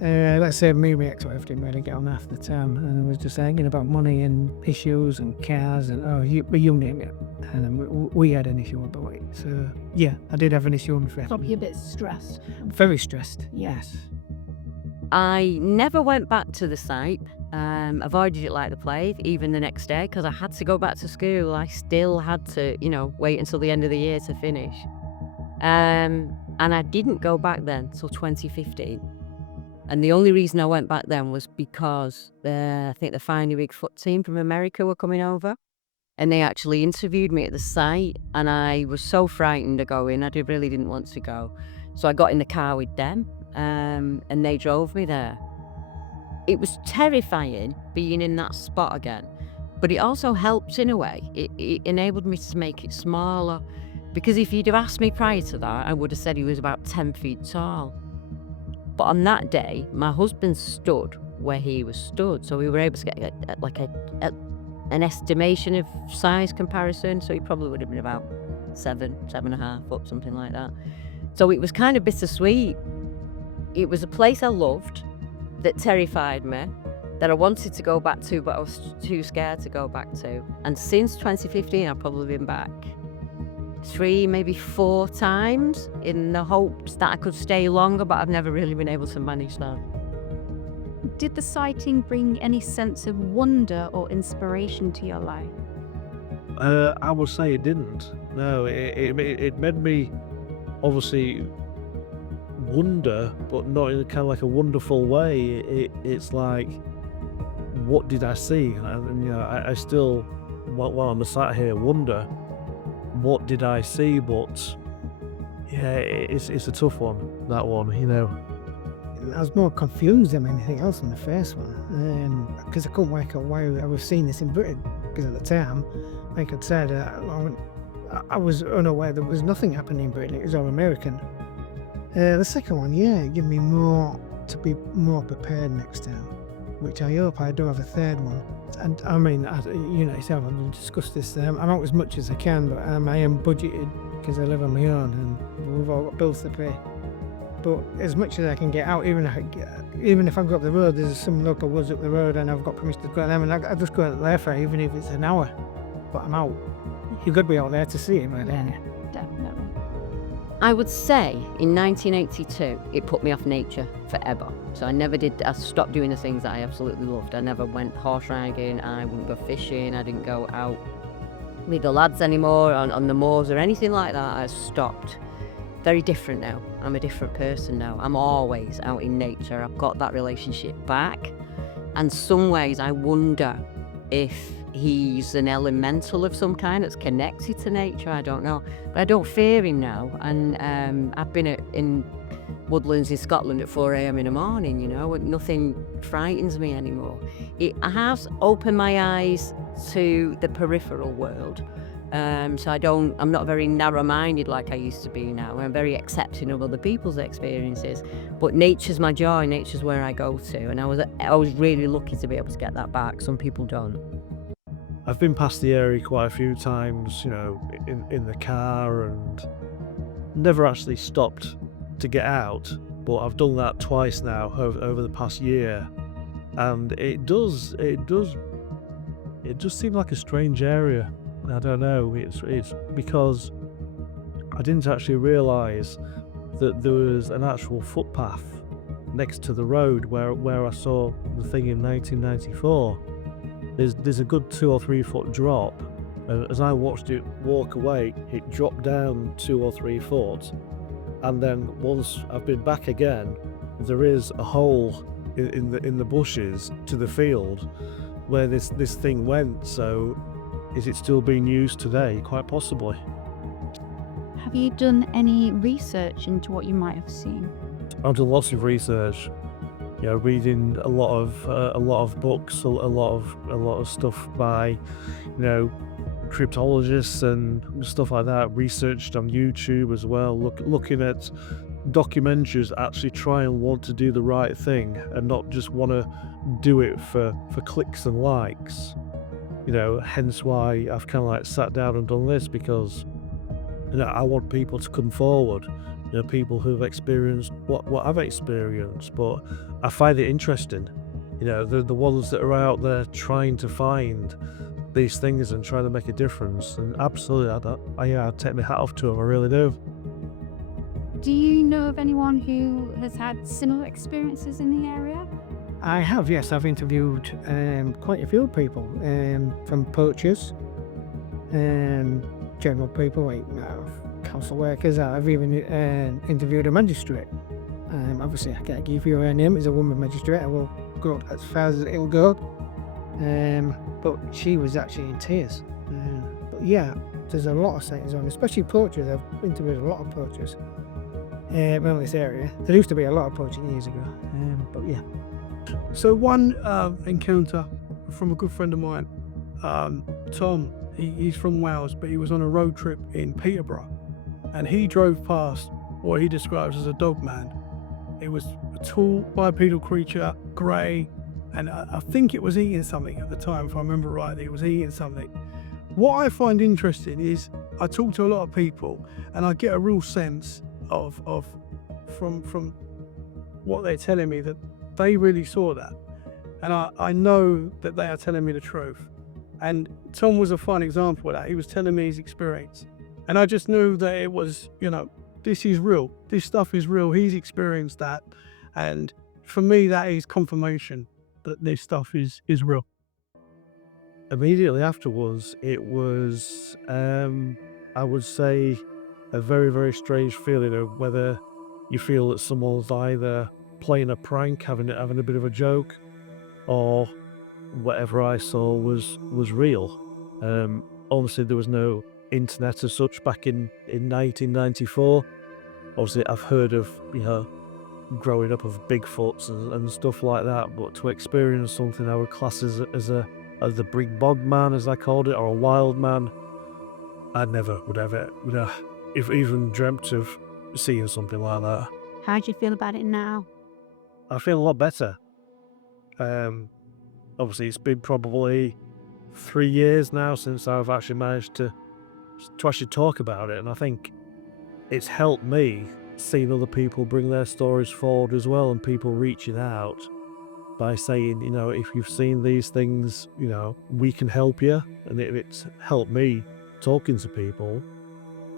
let's say, me and my ex-wife didn't really get on half the time, and it was just thinking about money and issues and cars and you name it. And we had an issue about it. So yeah, I did have an issue with it. Probably a bit stressed. Very stressed. Yes. I never went back to the site. Avoided it like the plague, even the next day, because I had to go back to school. I still had to, wait until the end of the year to finish. And I didn't go back then till 2015. And the only reason I went back then was because I think the Finding Bigfoot team from America were coming over. And they actually interviewed me at the site, and I was so frightened to go in. I really didn't want to go. So I got in the car with them, and they drove me there. It was terrifying being in that spot again, but it also helped in a way. It enabled me to make it smaller, because if you'd have asked me prior to that, I would have said he was about 10 feet tall. But on that day, my husband stood where he was stood, so we were able to get an estimation of size comparison. So he probably would have been about 7.5 foot, something like that. So it was kind of bittersweet. It was a place I loved, that terrified me, that I wanted to go back to, but I was too scared to go back to. And since 2015, I've probably been back 3, maybe 4 times, in the hopes that I could stay longer, but I've never really been able to manage that. Did the sighting bring any sense of wonder or inspiration to your life? I would say it didn't. No, it made me obviously wonder, but not in a kind of like a wonderful way. It's like, what did I see? And I still, while I'm sat here, wonder, what did I see? But yeah, it's a tough one, that one. I was more confused than anything else in the first one, because I couldn't work out why I was seeing this in Britain. Because at the time, like I said, I was unaware there was nothing happening in Britain. It was all American. The second one, it gave me more to be more prepared next time, which I hope I do have a third one. And I mean, yourself, I've discussed this. I'm out as much as I can, but I am budgeted because I live on my own and we've all got bills to pay. But as much as I can get out, even if I go up the road, there's some local woods up the road and I've got permission to go to them, and I just go out there for it, even if it's an hour. But I'm out. You've got to be out there to see it right there. Definitely. I would say in 1982, it put me off nature forever. So I stopped doing the things that I absolutely loved. I never went horse riding, I wouldn't go fishing, I didn't go out with the lads anymore on the moors or anything like that. I stopped. Very different now. I'm a different person now. I'm always out in nature. I've got that relationship back. And some ways I wonder if he's an elemental of some kind that's connected to nature. I don't know. But I don't fear him now. And I've been in woodlands in Scotland at 4 a.m. in the morning, and nothing frightens me anymore. It has opened my eyes to the peripheral world. So I'm not very narrow-minded like I used to be now. I'm very accepting of other people's experiences. But nature's my joy, nature's where I go to. And I was really lucky to be able to get that back. Some people don't. I've been past the area quite a few times, in the car, and never actually stopped to get out. But I've done that twice now over the past year. And it does seem like a strange area. I don't know, it's because I didn't actually realise that there was an actual footpath next to the road where I saw the thing in 1994. There's a good 2 or 3 foot drop, and as I watched it walk away, it dropped down 2 or 3 foot, and then once I've been back again, there is a hole in the bushes to the field where this thing went. So is it still being used today? Quite possibly. Have you done any research into what you might have seen? I've done lots of research. Reading a lot of books, a lot of stuff by, cryptologists and stuff like that. Researched on YouTube as well, looking at documentaries actually try and want to do the right thing and not just want to do it for clicks and likes. Hence why I've kind of like sat down and done this, because I want people to come forward, people who've experienced what I've experienced. But I find it interesting, the ones that are out there trying to find these things and trying to make a difference. And absolutely, I take my hat off to them. I really do. Do you know of anyone who has had similar experiences in the area? I have, yes. I've interviewed quite a few people, from poachers, general people like council workers. I've even interviewed a magistrate. Obviously, I can't give you her name. It's a woman magistrate. I will go as far as it'll go. But she was actually in tears. But yeah, there's a lot of sightings on, especially poachers. I've interviewed a lot of poachers around this area. There used to be a lot of poaching years ago. But yeah. So one encounter from a good friend of mine, Tom, he's from Wales, but he was on a road trip in Peterborough, and he drove past what he describes as a dog man. It was a tall bipedal creature, grey, and I think it was eating something at the time, if I remember rightly. It was eating something. What I find interesting is I talk to a lot of people, and I get a real sense of from what they're telling me that they really saw that, and I know that they are telling me the truth. And Tom was a fine example of that. He was telling me his experience, and I just knew that it was, this is real. This stuff is real. He's experienced that, and for me, that is confirmation that this stuff is real. Immediately afterwards, it was, I would say, a very, very strange feeling of whether you feel that someone's either playing a prank, having a bit of a joke, or whatever I saw was real. Obviously, there was no internet as such back in 1994. Obviously, I've heard of growing up of Bigfoots and stuff like that, but to experience something I would class as the big bog man, as I called it, or a wild man, I never would have even dreamt of seeing something like that. How do you feel about it now? I feel a lot better. Obviously, it's been probably 3 years now since I've actually managed to actually talk about it, and I think it's helped me seeing other people bring their stories forward as well, and people reaching out by saying, if you've seen these things, we can help you. And it's helped me talking to people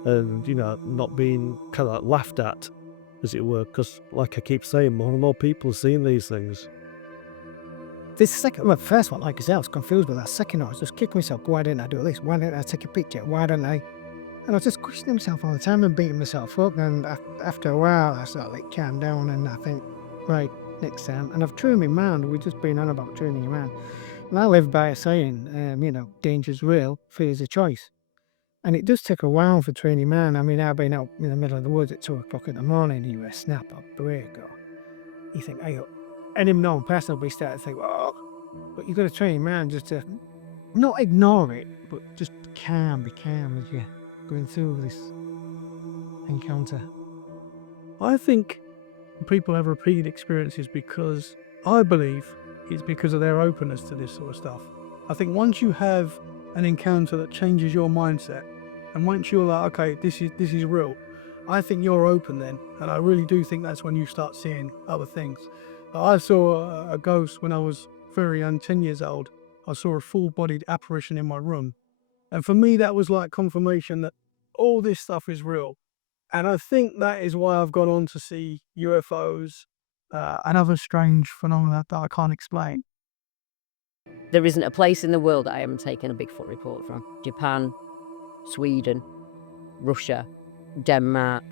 and, not being kind of like laughed at, as it were, because like I keep saying, more and more people are seeing these things. The first one, like I said, I was confused with that. Second, I was just kicking myself. Why didn't I do this? Why didn't I take a picture? Why didn't I? And I was just questioning myself all the time and beating myself up. And after a while, I sort of like calmed down and I think, right, next time. And I've trained my mind. We've just been on about training your mind. And I live by a saying, danger's real, fear's a choice. And it does take a while for training man. I mean, I've been out in the middle of the woods at 2 o'clock in the morning, you a snap or break, or you think, hey, any known person will be starting to think, oh, but you've got to train your man just to not ignore it, but just be calm as you're going through this encounter. I think people have repeated experiences because I believe it's because of their openness to this sort of stuff. I think once you have an encounter that changes your mindset, and once you're like, okay, this is real, I think you're open then, and I really do think that's when you start seeing other things. I saw a ghost when I was very young, 10 years old. I saw a full-bodied apparition in my room, and for me that was like confirmation that all this stuff is real. And I think that is why I've gone on to see UFOs and other strange phenomena that I can't explain. There isn't a place in the world that I haven't taken a Bigfoot report from. Japan, Sweden, Russia, Denmark,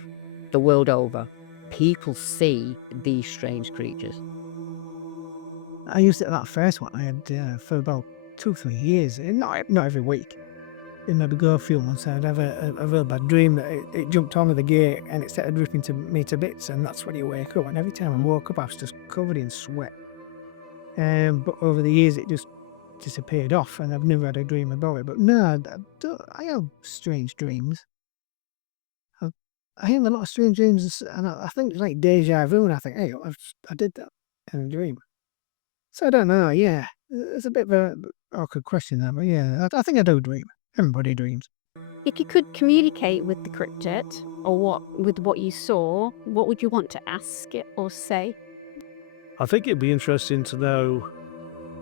the world over. People see these strange creatures. I used it that first one I had for about 2-3 years, not every week. In maybe go a few months, I'd have a real bad dream that it jumped onto the gate and it started ripping me to bits, and that's when you wake up. And every time I woke up, I was just covered in sweat. But over the years, it just disappeared off, and I've never had a dream about it. But no, I have strange dreams. I have a lot of strange dreams, and I think it's like deja vu, and I think, hey, I did that in a dream. So I don't know. Yeah, it's a bit of a awkward question, that, but yeah, I think I do dream. Everybody dreams. If you could communicate with the cryptid or with what you saw, what would you want to ask it or say? I think it'd be interesting to know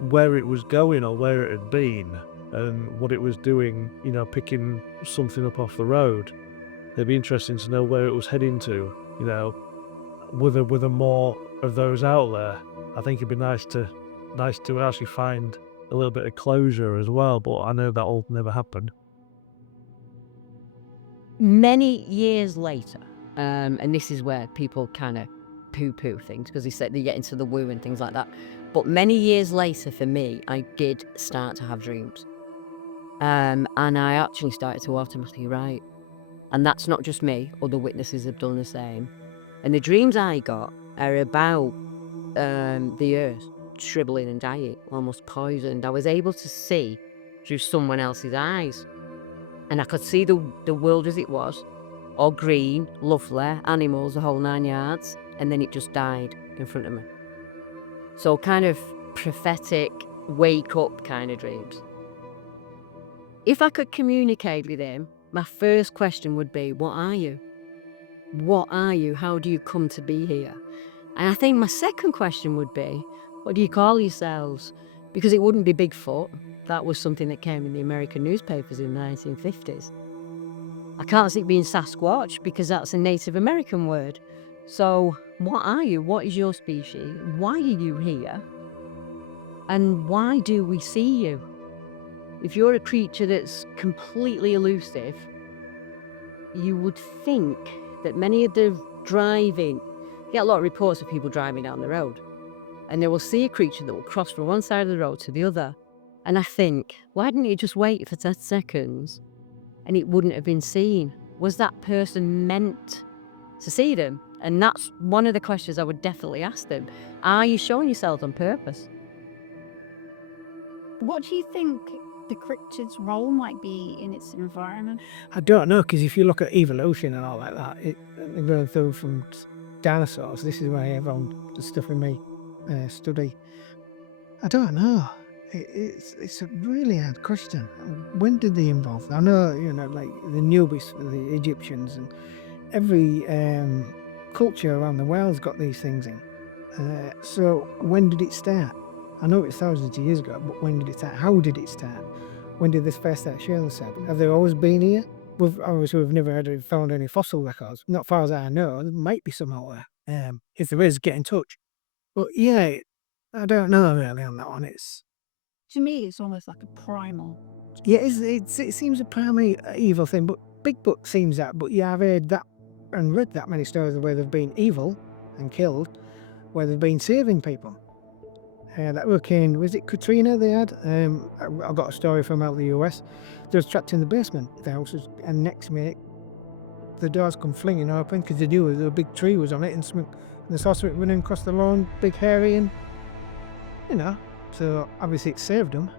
where it was going or where it had been and what it was doing, picking something up off the road. It'd be interesting to know where it was heading to, were there more of those out there? I think it'd be nice to actually find a little bit of closure as well, but I know that'll never happen. Many years later, and this is where people kind of poo-poo things because they say they get into the woo and things like that. But many years later, for me, I did start to have dreams, and I actually started to automatically write. And that's not just me; other witnesses have done the same. And the dreams I got are about the earth shriveling and dying, almost poisoned. I was able to see through someone else's eyes. And I could see the world as it was, all green, lovely, animals, the whole 9 yards, and then it just died in front of me. So kind of prophetic, wake up kind of dreams. If I could communicate with him, my first question would be, what are you? What are you? How do you come to be here? And I think my second question would be, what do you call yourselves? Because it wouldn't be Bigfoot. That was something that came in the American newspapers in the 1950s. I can't see it being Sasquatch because that's a Native American word. So what are you? What is your species? Why are you here? And why do we see you? If you're a creature that's completely elusive, you would think that many of the driving, you get a lot of reports of people driving down the road, and they will see a creature that will cross from one side of the road to the other. And I think, why didn't you just wait for 10 seconds and it wouldn't have been seen? Was that person meant to see them? And that's one of the questions I would definitely ask them. Are you showing yourselves on purpose? What do you think the cryptid's role might be in its environment? I don't know, because if you look at evolution and all like that, they're going through from dinosaurs. This is why everyone, the stuff in me study. I don't know. It's a really hard question. When did they evolve? I know, like the Nubis, the Egyptians, and every culture around the world's got these things in. So when did it start? I know it's thousands of years ago, but when did it start? How did it start? When did this first start showing themselves? Have they always been here? Obviously, we've never found any fossil records. Not far as I know. There might be some out there. If there is, get in touch. But yeah, I don't know really on that one. To me, it's almost like a primal. Yeah, it seems a primary evil thing, but Bigfoot seems that. But yeah, I've heard that and read that many stories where they've been evil and killed, where they've been saving people. That hurricane, was it Katrina they had? I got a story from out the US. They was trapped in the basement of the houses, and next minute, the doors come flinging open because they knew a big tree was on it, and they saw something running across the lawn, big hairy, and so obviously it saved them.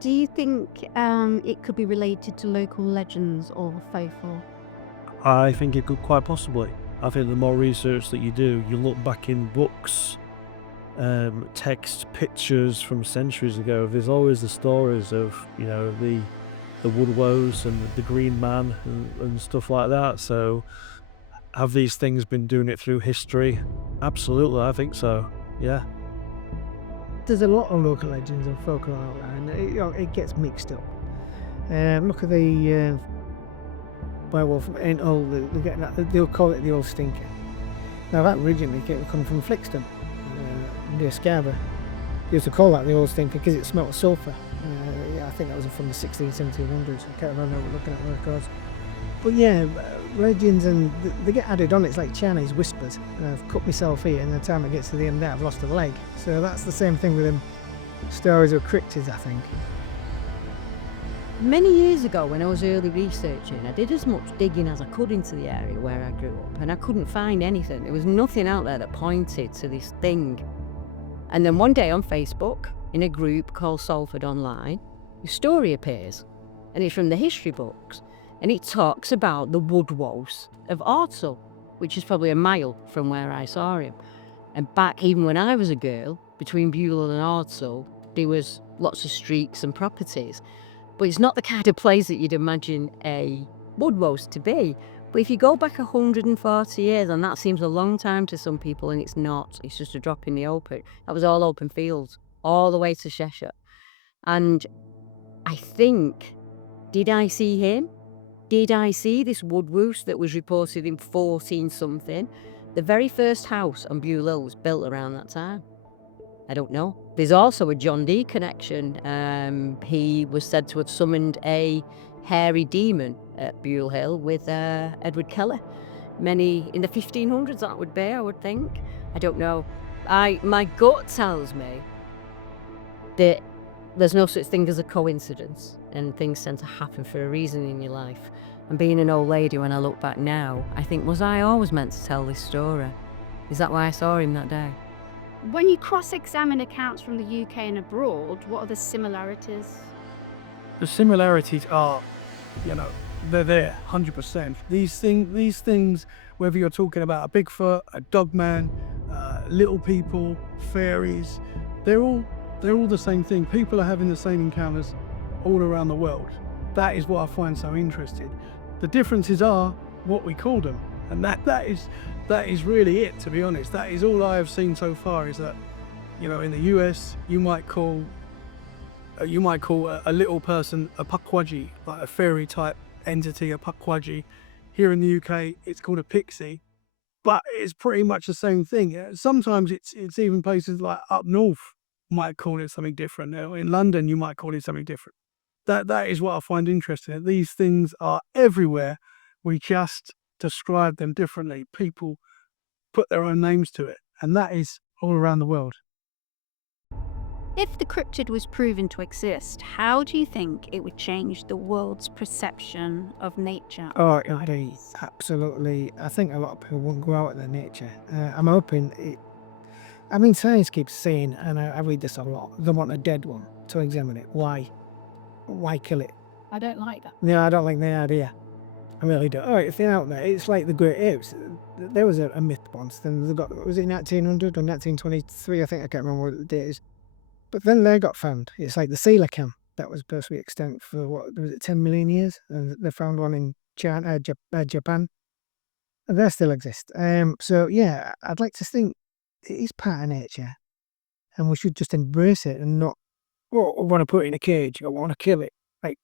Do you think it could be related to local legends or folklore? I think it could quite possibly. I think the more research that you do, you look back in books, text, pictures from centuries ago, there's always the stories of, the woodwows and the green man and stuff like that. So have these things been doing it through history? Absolutely, I think so. Yeah. There's a lot of local legends and folklore out there, and it gets mixed up. Look at the werewolf ain't old. They'll call it the old stinker. Now that originally come from Flixton, near Scarborough. They used to call that the old stinker because it smelled of sulphur. I think that was from the 1700s. I can't remember looking at the records. But yeah, legends and they get added on. It's like Chinese whispers. I've cut myself here, and by the time it gets to the end there, I've lost a leg. So that's the same thing with them stories of cryptids, I think. Many years ago, when I was early researching, I did as much digging as I could into the area where I grew up, and I couldn't find anything. There was nothing out there that pointed to this thing. And then one day on Facebook, in a group called Salford Online, a story appears, and it's from the history books. and it talks about the woodwose of Ordsall, which is probably a mile from where I saw him. And back even when I was a girl, between Beulah and Ordsall, there was lots of streets and properties. But it's not the kind of place that you'd imagine a woodwose to be. But if you go back 140 years, and that seems a long time to some people, and it's not, it's just a drop in the open. That was all open fields, all the way to Cheshire. And I think, did I see him? Did I see this woodwose that was reported in 14 something? The very first house on Beulah Hill was built around that time. I don't know. There's also a John Dee connection. He was said to have summoned a hairy demon at Beulah Hill with Edward Kelly. Many in the 1500s, that would be, I would think. I don't know. My gut tells me that there's no such thing as a coincidence, and things tend to happen for a reason in your life. And being an old lady, when I look back now, I think, was I always meant to tell this story? Is that why I saw him that day? When you cross-examine accounts from the UK and abroad, what are the similarities? The similarities are, they're there, 100%. These things, whether you're talking about a Bigfoot, a dogman, little people, fairies, they're all the same thing. People are having the same encounters all around the world. That is what I find so interesting. The differences are what we call them, and that is really it, to be honest. That is all I have seen so far, is that, in the US, you might call a little person a pukwudgie, like a fairy type entity, a pukwudgie. Here in the UK, it's called a pixie, but it's pretty much the same thing. Sometimes it's even places like up north might call it something different. In London, you might call it something different. That is what I find interesting. These things are everywhere. We just describe them differently. People put their own names to it, and that is all around the world. If the cryptid was proven to exist, how do you think it would change the world's perception of nature? Oh, it would be absolutely. I think a lot of people wouldn't go out in the nature. I'm hoping it. I mean, science keeps saying, and I read this a lot, they want a dead one to examine it. Why? Why kill it? I don't like that. No, I don't like the idea. I really don't. All right, if they're out there, it's like the great apes. There was a myth once. Then they got, was it 1900 or 1923? I think, I can't remember what the date is. But then they got found. It's like the coelacanth that was supposed to be extinct for, what, was it 10 million years? And they found one in China, Japan. And they still exist. So, yeah, I'd like to think it is part of nature. And we should just embrace it and not, oh, I want to put it in a cage. I want to kill it. Like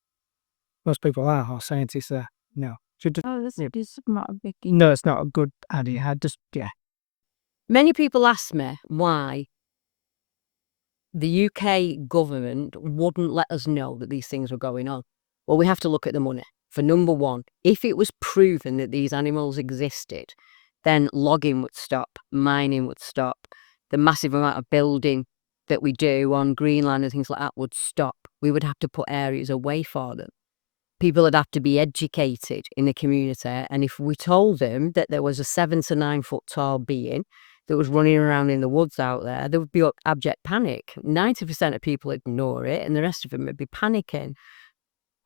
most people are, or scientists are. No. Should just, Oh, this is not a big deal. no, it's not a good idea. I just, yeah. Many people ask me why the UK government wouldn't let us know that these things were going on. Well, we have to look at the money. For number one, if it was proven that these animals existed, then logging would stop, mining would stop, the massive amount of building that we do on Greenland and things like that would stop. We would have to put areas away for them. People would have to be educated in the community, and if we told them that there was a 7 to 9 foot tall being that was running around in the woods out there would be abject panic. 90% of people ignore it, and the rest of them would be panicking.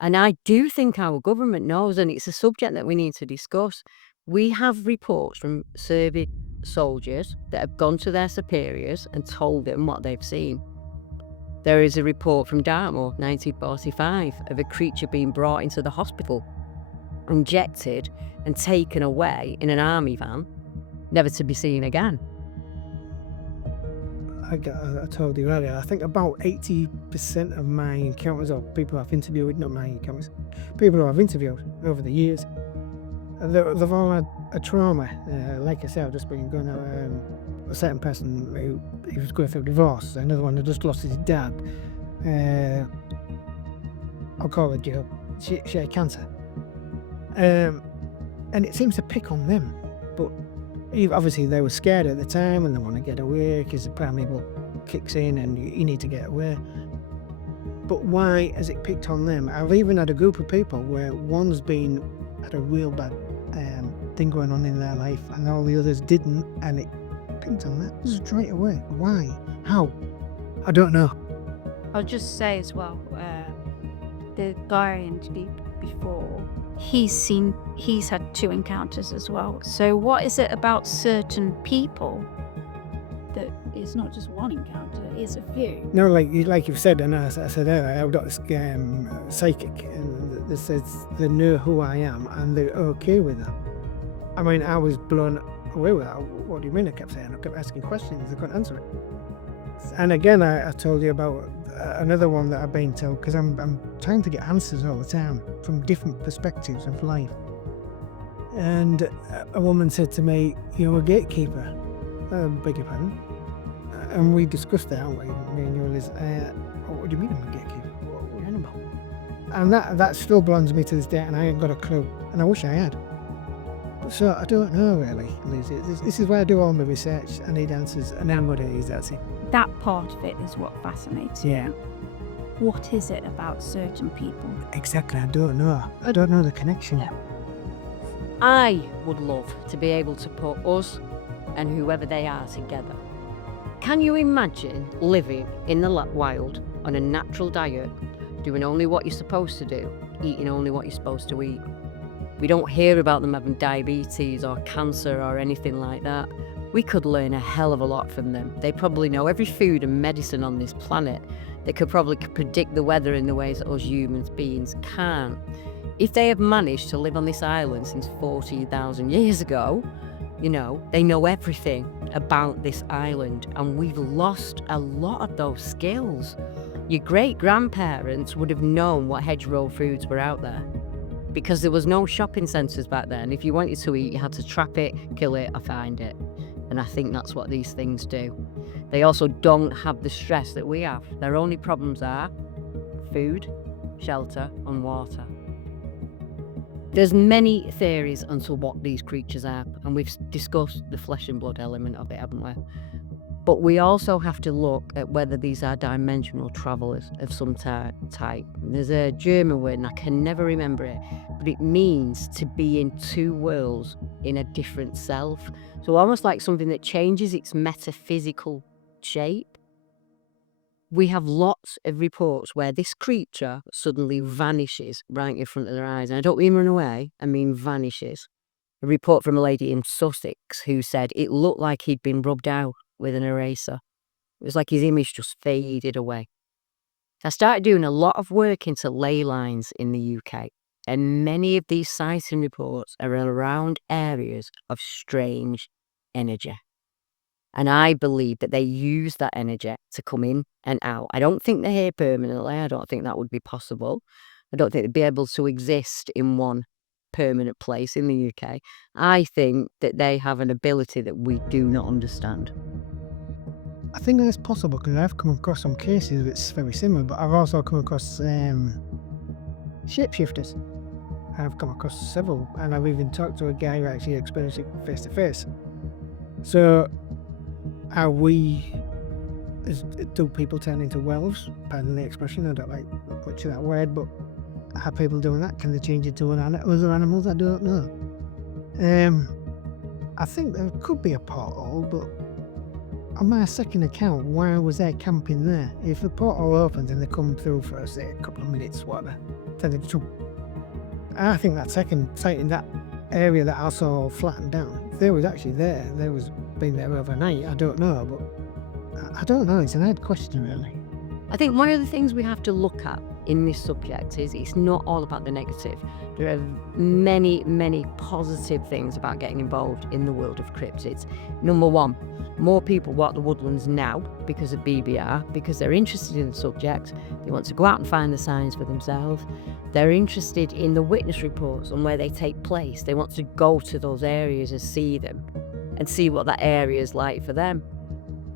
And I do think our government knows, and it's a subject that we need to discuss. We have reports from serving soldiers that have gone to their superiors and told them what they've seen. There is a report from Dartmoor, 1945, of a creature being brought into the hospital, injected and taken away in an army van, never to be seen again. I told you earlier, I think about 80% of my encounters, or people I've interviewed, not my encounters, people who I've interviewed over the years, they've all had a trauma. Like I said, I've just been going out, a certain person who he was going through divorce, another one who just lost his dad. I'll call her Jill. She had cancer. And it seems to pick on them, but obviously they were scared at the time and they want to get away because the primeval kicks in and you need to get away. But why has it picked on them? I've even had a group of people where one's had a real bad thing going on in their life and all the others didn't, and it picked on that straight away. Why? How? I don't know. I'll just say as well, the guy I interviewed before, he's had 2 encounters as well. So what is it about certain people that it's not just one encounter, it's a few? No, like you've said, and as I said earlier, I've got this psychic and that says they know who I am and they're okay with that. I mean, I was blown away with that. What do you mean? I kept saying, I kept asking questions, I couldn't answer it. And again, I told you about another one that I've been to, because I'm trying to get answers all the time from different perspectives of life. And a woman said to me, "You're a gatekeeper." Beg your pardon. And we discussed that, haven't we? Me and you, Liz. What do you mean I'm a gatekeeper? What are you on about? And that still blinds me to this day, and I ain't got a clue. And I wish I had. So I don't know really, Liz. This is where I do all my research. I need answers, and I'm going to use that. That part of it is what fascinates you. Yeah. What is it about certain people? Exactly, I don't know. I don't know the connection. I would love to be able to put us and whoever they are together. Can you imagine living in the wild on a natural diet, doing only what you're supposed to do, eating only what you're supposed to eat? We don't hear about them having diabetes or cancer or anything like that. We could learn a hell of a lot from them. They probably know every food and medicine on this planet. They could probably predict the weather in the ways that us human beings can't. If they have managed to live on this island since 40,000 years ago, they know everything about this island, and we've lost a lot of those skills. Your great-grandparents would have known what hedgerow foods were out there, because there was no shopping centres back then. If you wanted to eat, you had to trap it, kill it, or find it. And I think that's what these things do. They also don't have the stress that we have. Their only problems are food, shelter, and water. There's many theories onto what these creatures are, and we've discussed the flesh and blood element of it, haven't we? But we also have to look at whether these are dimensional travellers of some type. There's a German word, and I can never remember it, but it means to be in 2 worlds in a different self. So almost like something that changes its metaphysical shape. We have lots of reports where this creature suddenly vanishes right in front of their eyes. And I don't mean run away, I mean vanishes. A report from a lady in Sussex who said it looked like he'd been rubbed out with an eraser. It was like his image just faded away. I started doing a lot of work into ley lines in the UK, and many of these sighting reports are around areas of strange energy. And I believe that they use that energy to come in and out. I don't think they're here permanently. I don't think that would be possible. I don't think they'd be able to exist in one permanent place in the UK. I think that they have an ability that we do not understand. I think that's possible because I've come across some cases that's very similar, but I've also come across shapeshifters. I've come across several, and I've even talked to a guy who actually experienced it face to face. So, do people turn into werewolves? Pardon the expression, I don't like butcher that word, but are people doing that? Can they change into other animals? I don't know. I think there could be a porthole, but on my second account, why was there camping there? If the porthole opens and they come through for, say, a couple of minutes, whatever, I think that second sighting, that area that I saw flattened down, if they was actually there, they was been there overnight, I don't know, but I don't know, it's an odd question really. I think one of the things we have to look at in this subject is it's not all about the negative. There are many, many positive things about getting involved in the world of cryptids. Number one, more people walk the woodlands now because of BBR, because they're interested in the subject. They want to go out and find the signs for themselves. They're interested in the witness reports and where they take place. They want to go to those areas and see them and see what that area is like for them.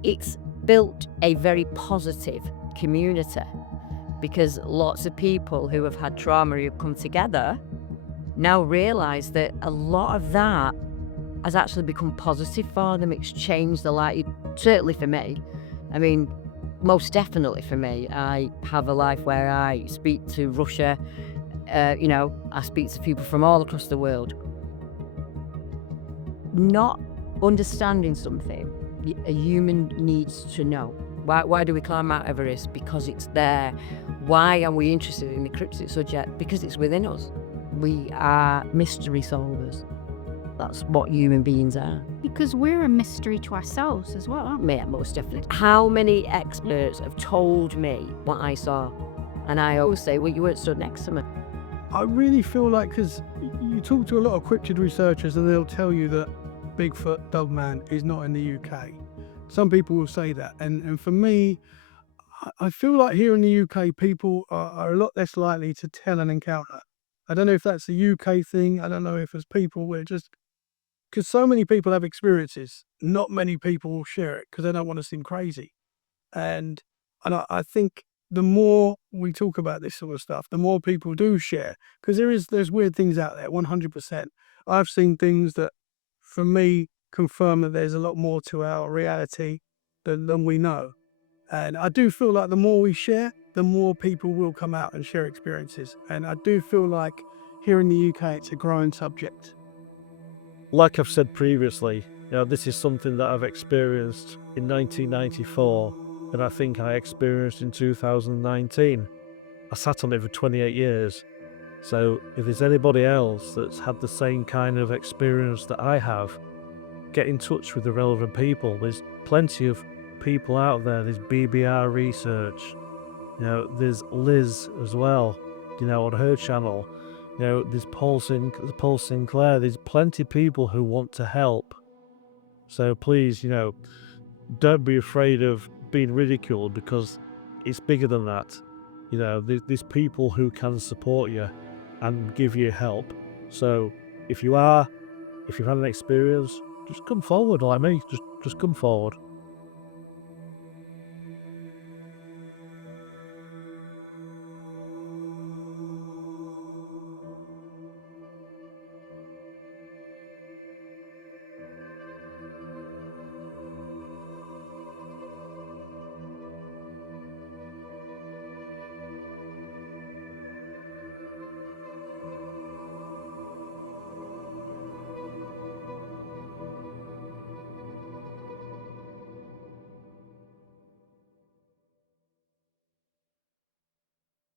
It's built a very positive community because lots of people who have had trauma who have come together now realise that a lot of that has actually become positive for them. It's changed the life, certainly for me. I mean, most definitely for me. I have a life where I speak to Russia, I speak to people from all across the world. Not understanding something, a human needs to know. Why do we climb Mount Everest? Because it's there. Why are we interested in the cryptid subject? Because it's within us. We are mystery solvers. That's what human beings are. Because we're a mystery to ourselves as well, aren't we? Yeah, most definitely. How many experts have told me what I saw? And I always say, well, you weren't stood next to me. I really feel like, because you talk to a lot of cryptid researchers and they'll tell you that Bigfoot, Dogman is not in the UK. Some people will say that. And for me, I feel like here in the UK, people are a lot less likely to tell an encounter. I don't know if that's a UK thing. I don't know if as people, we're just, because so many people have experiences, not many people will share it because they don't want to seem crazy. And I think the more we talk about this sort of stuff, the more people do share, because there's weird things out there. 100%. I've seen things that, for me, confirm that there's a lot more to our reality than we know. And I do feel like the more we share, the more people will come out and share experiences. And I do feel like here in the UK, it's a growing subject. Like I've said previously, this is something that I've experienced in 1994, and I think I experienced in 2019. I sat on it for 28 years. So if there's anybody else that's had the same kind of experience that I have, get in touch with the relevant people. There's plenty of people out there. There's BBR Research. There's Liz as well, on her channel. There's Paul Sinclair. There's plenty of people who want to help. So please, don't be afraid of being ridiculed, because it's bigger than that. There's people who can support you and give you help. So if you've had an experience, just come forward like me. Just come forward.